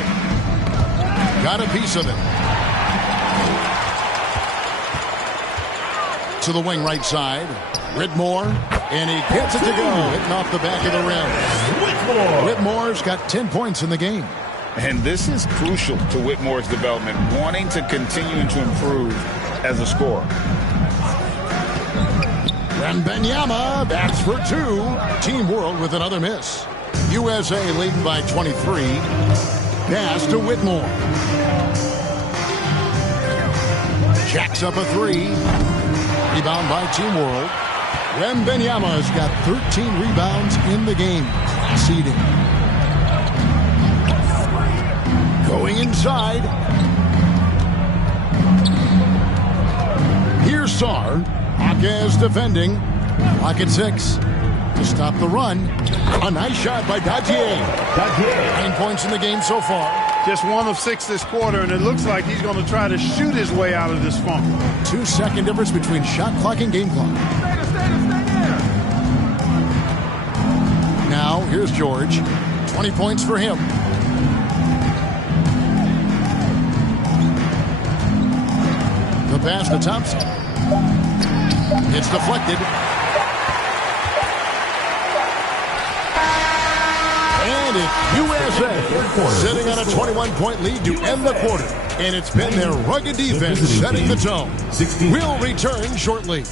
Got a piece of it. To the wing right side. Whitmore. And he gets it to go. Hitting off the back of the rim. Whitmore's got 10 points in the game. And this is crucial to Whitmore's development, wanting to continue to improve as a scorer. Wembanyama, that's for 2. Team World with another miss. USA leading by 23. Pass to Whitmore. Jacks up a 3. Rebound by Team World. Wembanyama's got 13 rebounds in the game. Seeding. Going inside. Here's Sarr. Jaquez defending. Clock at 6. To stop the run. A nice shot by Dadier. 9 points in the game so far. Just 1 of 6 this quarter, and it looks like he's going to try to shoot his way out of this funk. 2-second difference between shot clock and game clock. Now, here's George. 20 points for him. The pass to Thompson. It's deflected. And it's USA sitting on a 21-point lead to end the quarter. And it's been their rugged defense setting the tone. We'll return shortly.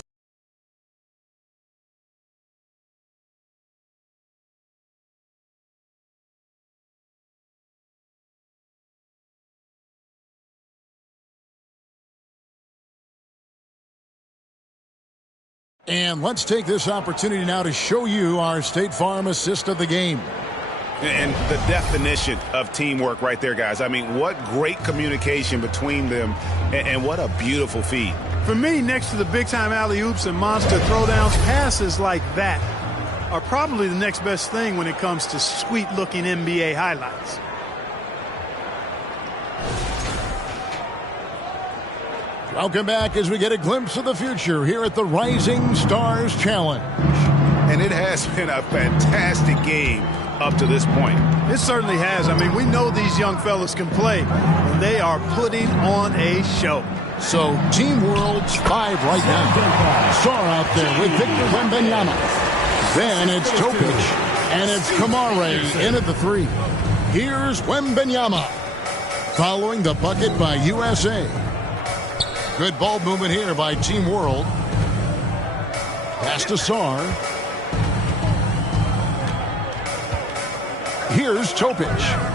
And let's take this opportunity now to show you our State Farm assist of the game. And the definition of teamwork right there, guys. I mean, what great communication between them, and what a beautiful feed. For me, next to the big-time alley-oops and monster throwdowns, passes like that are probably the next best thing when it comes to sweet-looking NBA highlights. Welcome back as we get a glimpse of the future here at the Rising Stars Challenge. And it has been a fantastic game up to this point. It certainly has. I mean, we know these young fellas can play, and they are putting on a show. So, Team World's 5 right now. Sarr out there with Victor Wembanyama. Then it's Topic, and it's Kamare in at the 3. Here's Wembanyama. Following the bucket by USA. Good ball movement here by Team World. Pass to Sarr. Here's Topic.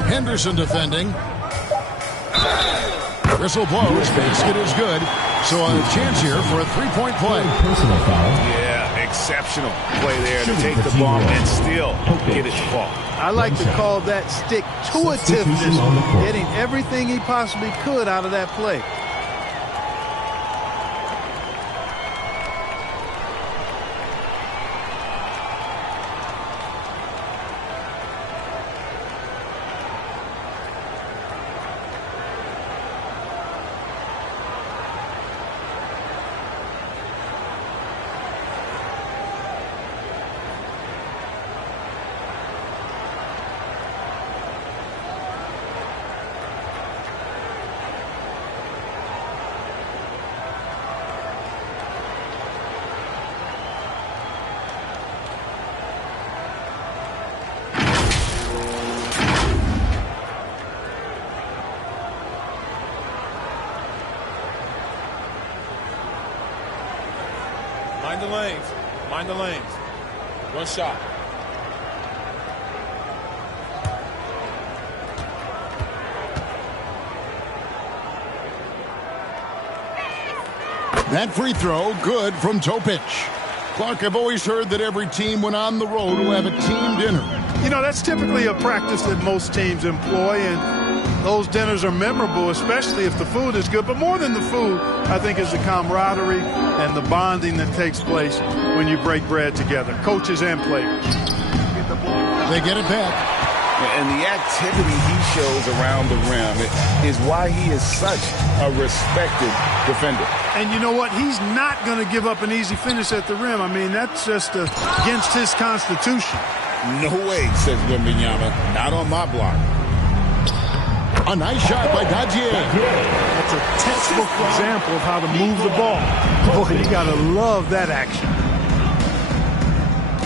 Henderson defending. Whistle blows. Basket is good. So a chance here for a three-point play. Personal foul. Yeah, exceptional play there to take the ball and still get it to fall. I like to call that stick-to-itiveness, getting everything he possibly could out of that play. Mind the lanes. Mind the lanes. One shot. That free throw, good from Topic. Clark, I've always heard that every team when on the road will have a team dinner. You know, that's typically a practice that most teams employ, and those dinners are memorable, especially if the food is good. But more than the food, I think, is the camaraderie and the bonding that takes place when you break bread together, coaches and players. They get it back. And the activity he shows around the rim is why he is such a respected defender. And you know what? He's not going to give up an easy finish at the rim. I mean, that's just against his constitution. No way, says Wembanyama. Not on my block. A nice shot by Dadier. That's a textbook example of how to move the ball. Boy, you got to love that action.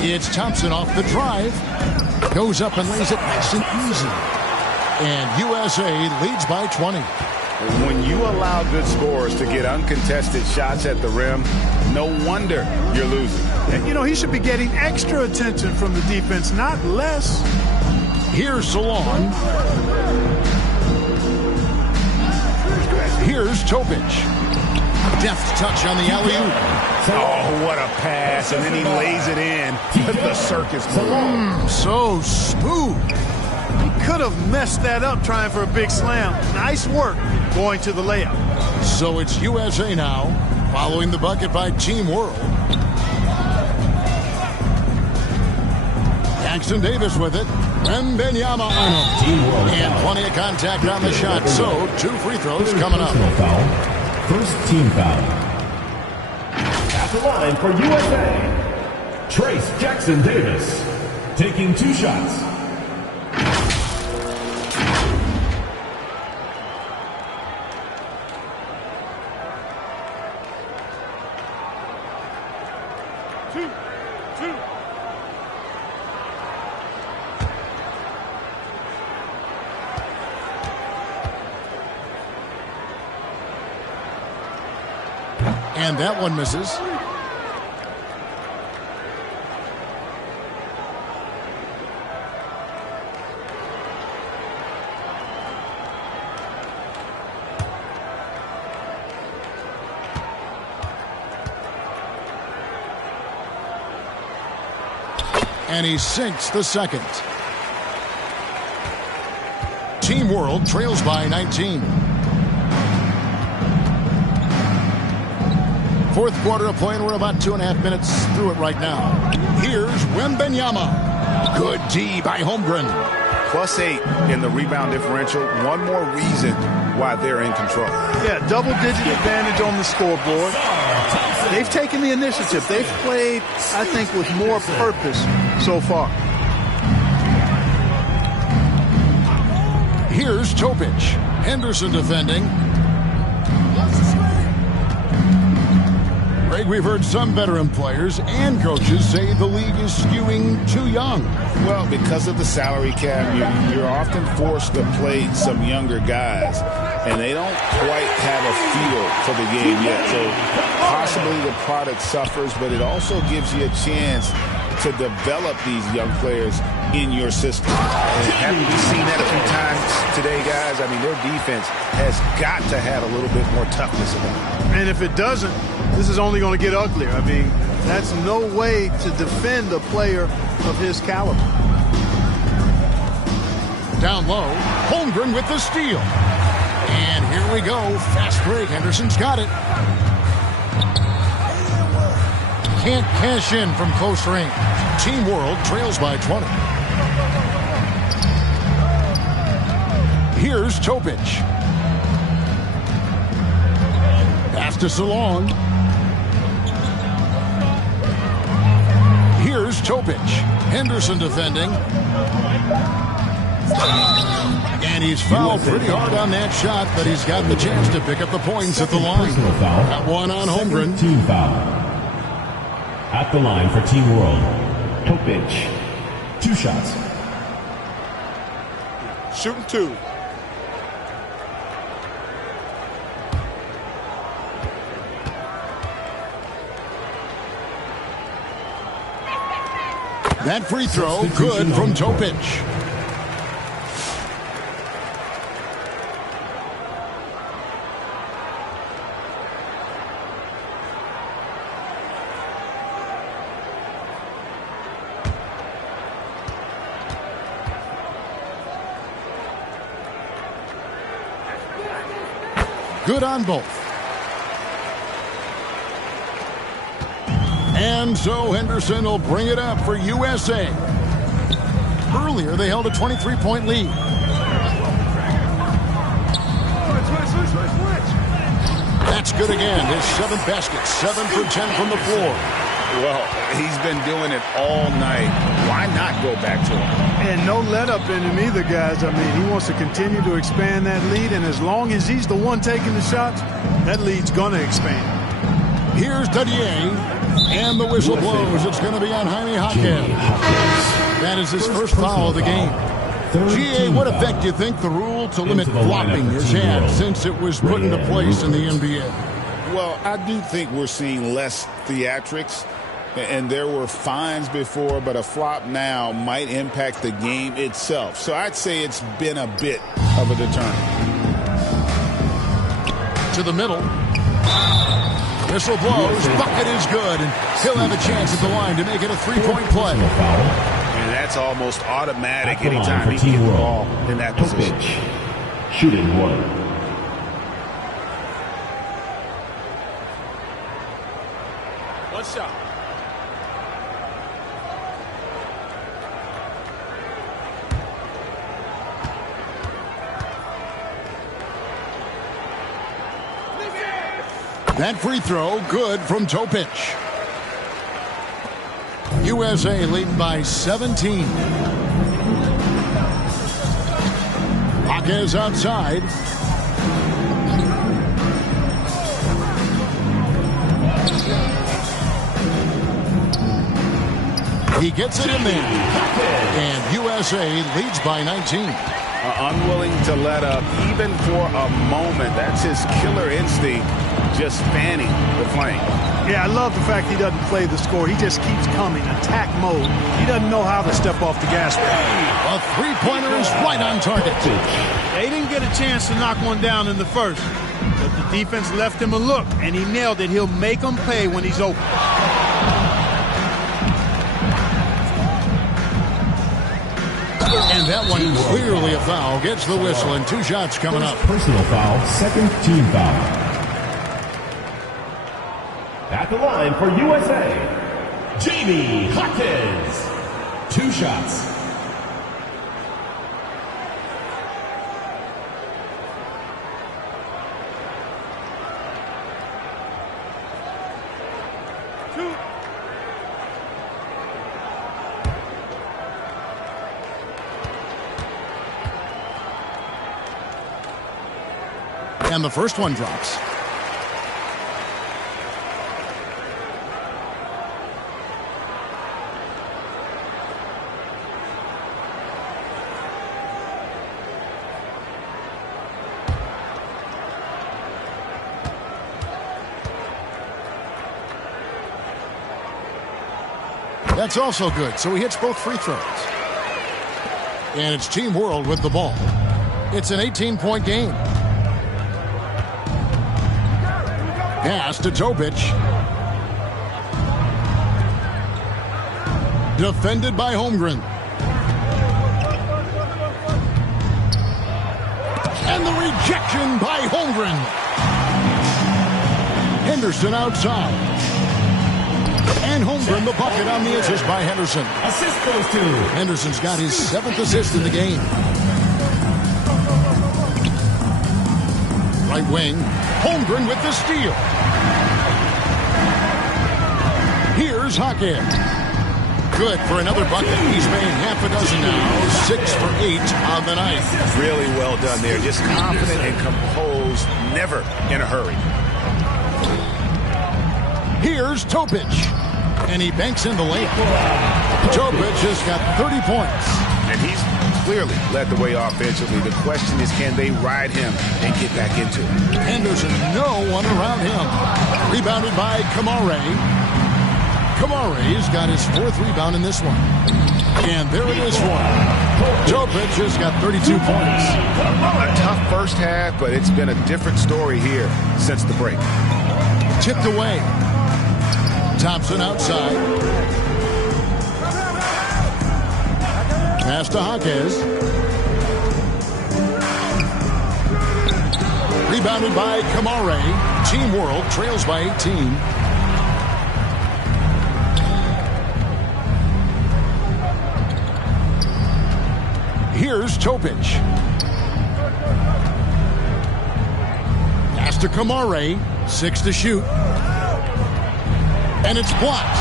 It's Thompson off the drive. Goes up and lays it nice and easy. And USA leads by 20. When you allow good scorers to get uncontested shots at the rim, no wonder you're losing. And, you know, he should be getting extra attention from the defense, not less. Here's Salon. Here's Topic. Deft touch on the alley-oop. Oh, what a pass. And then he lays it in with the circus move. So smooth. He could have messed that up trying for a big slam. Nice work going to the layup. So it's USA now, following the bucket by Team World. Jackson Davis with it. Wembanyama on him. And plenty of contact on the shot. So 2 free throws coming up. First team foul. At the line for USA, Trace Jackson Davis, taking 2 shots. And that one misses. And he sinks the second. Team World trails by 19. Fourth quarter of play, and we're about 2.5 minutes through it right now. Here's Wembanyama. Good D by Holmgren. +8 in the rebound differential. One more reason why they're in control. Yeah, double-digit advantage on the scoreboard. They've taken the initiative. They've played, I think, with more purpose so far. Here's Topic. Henderson defending. Greg, we've heard some veteran players and coaches say the league is skewing too young. Well, because of the salary cap, you're often forced to play some younger guys, and they don't quite have a feel for the game yet. So possibly the product suffers, but it also gives you a chance to develop these young players in your system. And haven't we seen that a few times today, guys? I mean, their defense has got to have a little bit more toughness about it. And if it doesn't, this is only going to get uglier. I mean, that's no way to defend a player of his caliber. Down low, Holmgren with the steal. And here we go. Fast break. Henderson's got it. Can't cash in from close range. Team World trails by 20. Here's Topic. Pass to Salong. Here's Topic. Henderson defending. And he's fouled pretty hard on that shot, but he's got the chance to pick up the points at the line. Got one on Holmgren. Team foul. At the line for Team World, Topic. 2 shots. Shooting 2. That free throw, good from Topic. Good on both. And so Henderson will bring it up for USA. Earlier, they held a 23-point lead. That's good again. His 7th basket, 7 for 10 from the floor. Well, he's been doing it all night. Why not go back to him? And no let up in him either, guys. I mean, he wants to continue to expand that lead, and as long as he's the one taking the shots, that lead's going to expand. Here's Dadier, and the whistle blows. It's going to be on Jaime Jaquez. That is his first foul of the game. GA, what effect do you think the rule to limit flopping has had since it was put into place in the NBA? Well, I do think we're seeing less theatrics, and there were fines before, but a flop now might impact the game itself. So I'd say it's been a bit of a deterrent. To the middle. Whistle blows. Bucket is good, and he'll have a chance at the line to make it a 3-point play. And that's almost automatic anytime he gets the ball in that position. Shooting 1. One shot. That free throw, good from Topic. USA leading by 17. Jaquez outside. He gets it in there. And USA leads by 19. Unwilling to let up even for a moment. That's his killer instinct, just fanning the flame. Yeah, I love the fact he doesn't play the score. He just keeps coming, attack mode. He doesn't know how to step off the gas pedal. A three-pointer is right on target. They didn't get a chance to knock one down in the first, but the defense left him a look, and he nailed it. He'll make them pay when he's open. And that one clearly a foul. Gets the whistle, and 2 shots coming up. Personal foul, 2nd team foul. At the line for USA, Jaime Jaquez. 2 shots. And the first one drops. That's also good, so he hits both free throws. And it's Team World with the ball. It's an 18-point game. Pass to Topic. Defended by Holmgren. And the rejection by Holmgren. Henderson outside. And Holmgren the bucket on the assist by Henderson. Assist goes to. Henderson's got his 7th assist in the game. Right wing. Holmgren with the steal. Here's Hackett. Good for another bucket. He's made half a dozen now. 6 for 8 on the night. Really well done there. Just confident and composed. Never in a hurry. Here's Topic. And he banks in the lane. Topic has got 30 points. And he's clearly led the way offensively. The question is, can they ride him and get back into it? Henderson, no one around him. Rebounded by Kamare. Kamare's got his 4th rebound in this one. And there it is for him. Topic has got 32 points. A tough first half, but it's been a different story here since the break. Tipped away. Thompson outside. Pass to Jaquez. Rebounded by Kamare. Team World trails by 18. Here's Topic. Pass to Kamare. 6 to shoot. And it's blocked.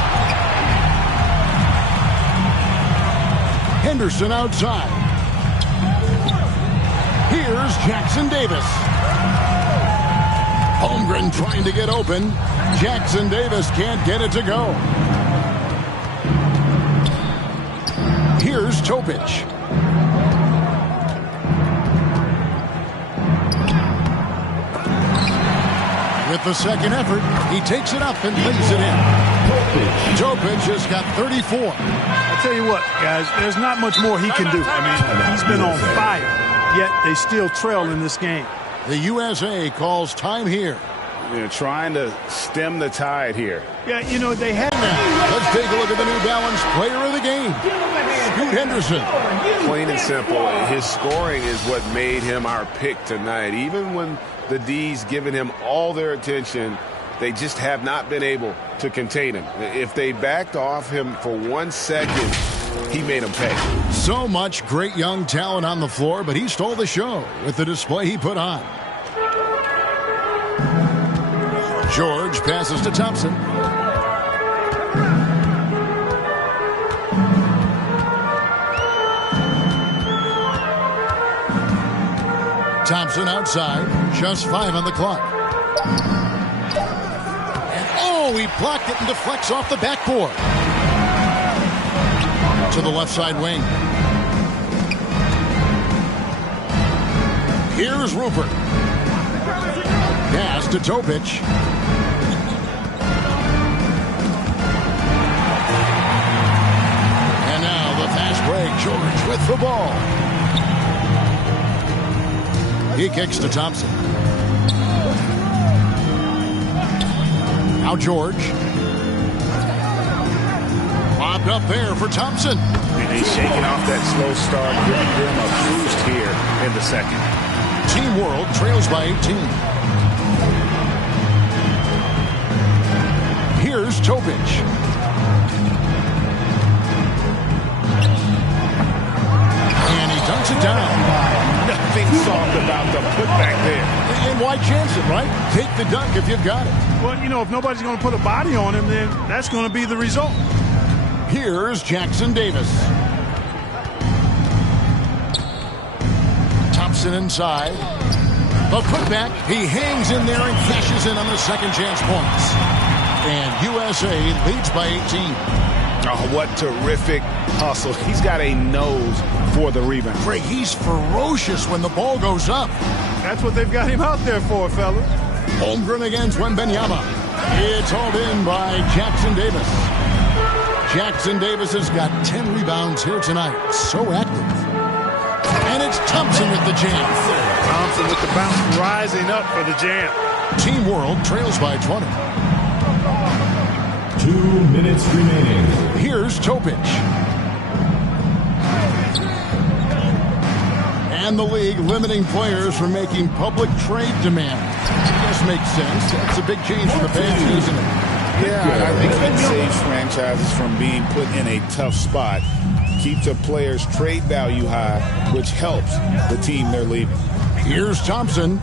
Henderson outside. Here's Jackson Davis. Holmgren trying to get open. Jackson Davis can't get it to go. Here's Topic. With the second effort, he takes it up and lays it in. Topic has got 34. I tell you what, guys, there's not much more he can do. I mean, he's been on fire, yet they still trail in this game. The USA calls time here. They're trying to stem the tide here. Yeah, you know, they had that. Let's take a look at the New Balance player of the game. Scoot Henderson. Plain and simple, his scoring is what made him our pick tonight. Even when the D's giving him all their attention, they just have not been able to contain him. If they backed off him for 1 second, he made them pay. So much great young talent on the floor, but he stole the show with the display he put on. George passes to Thompson. Thompson outside, just 5 on the clock. And oh, he blocked it and deflects off the backboard. To the left side wing. Here's Rupert. Pass to Topic. And now the fast break. George with the ball. He kicks to Thompson. Now George. Lobbed up there for Thompson. And he's shaking off that slow start, giving them a boost here in the second. Team World trails by 18. Here's Topic. And he dunks it down. Nothing soft about the putback there. And why chance it, right? Take the dunk if you've got it. Well, you know, if nobody's going to put a body on him, then that's going to be the result. Here's Jackson Davis. Thompson inside. The putback. He hangs in there and cashes in on the second chance points. And USA leads by 18. Oh, what terrific hustle. He's got a nose for the rebound. Greg, he's ferocious when the ball goes up. That's what they've got him out there for, fellas. Holmgren against Wembanyama. It's hauled in by Jackson Davis. Jackson Davis has got 10 rebounds here tonight. So active. And it's Thompson with the jam. Thompson with the bounce, rising up for the jam. Team World trails by 20. 2 minutes remaining. Here's Topic. And the league limiting players from making public trade demands. This makes sense. It's a big change for the fans, isn't it? Yeah, I think it saves franchises from being put in a tough spot. Keeps a player's trade value high, which helps the team they're leaving. Here's Thompson,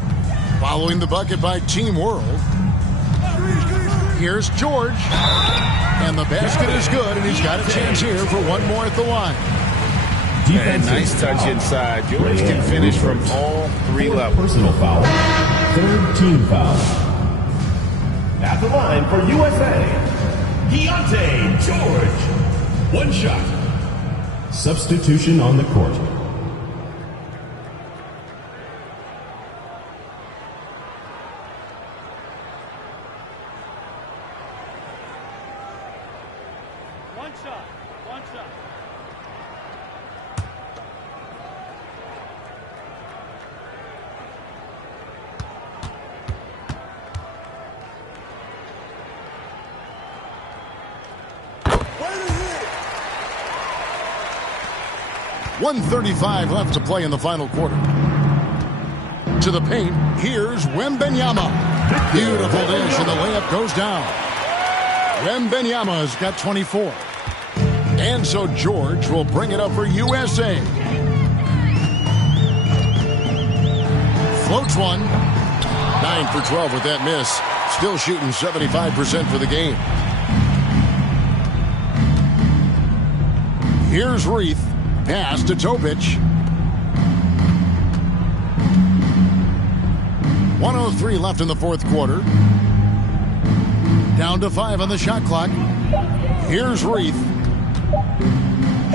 following the bucket by Team World. Here's George. And the basket is good, and he's got a chance here for one more at the line. And nice touch inside. George can finish from all 3 levels. Personal foul. 3rd team foul. At the line for USA, Deontay George. 1 shot. Substitution on the court. One shot. .135 left to play in the final quarter. To the paint, here's Wembanyama. Beautiful dish, and the layup goes down. Wembanyama's got 24. And so George will bring it up for USA. Floats one. 9 for 12 with that miss. Still shooting 75% for the game. Here's Reith. Pass to Topic. 1:03 left in the 4th quarter. Down to 5 on the shot clock. Here's Reith.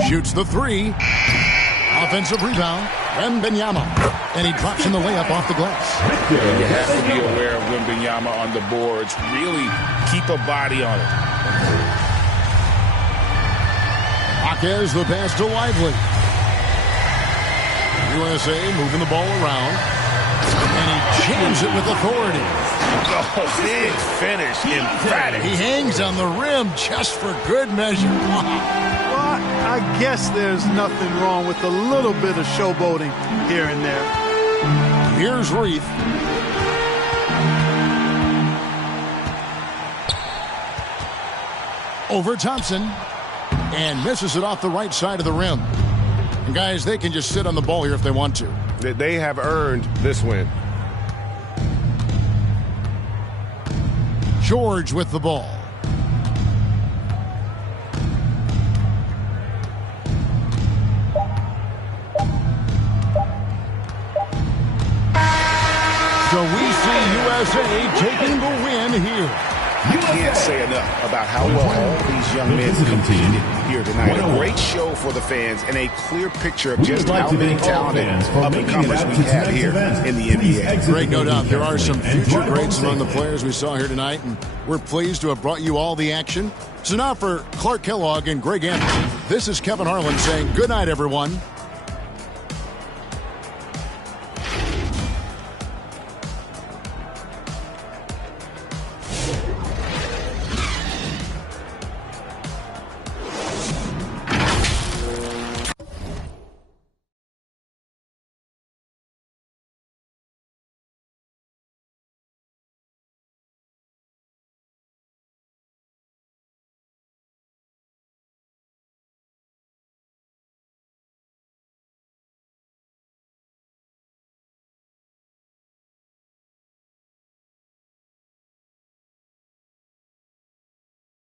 Shoots the 3. Offensive rebound. Wembanyama. And he drops in the layup off the glass. You have to be aware of Wembanyama on the boards. Really keep a body on it. Jaquez the pass to Lively. USA moving the ball around. And he jams it with authority. Oh, big finish. Emphatic. He hangs on the rim just for good measure. Well, I guess there's nothing wrong with a little bit of showboating here and there. Here's Reith. Over Thompson. And misses it off the right side of the rim. And guys, they can just sit on the ball here if they want to. They have earned this win. George with the ball. So we see USA taking the win here. You can't say enough about how well all these young men competed here tonight. A great show for the fans and a clear picture of just how many talented up-and-comers we have here in the NBA. Great, no doubt. There are some future greats among the players we saw here tonight, and we're pleased to have brought you all the action. So now for Clark Kellogg and Greg Anderson, this is Kevin Harlan saying good night, everyone.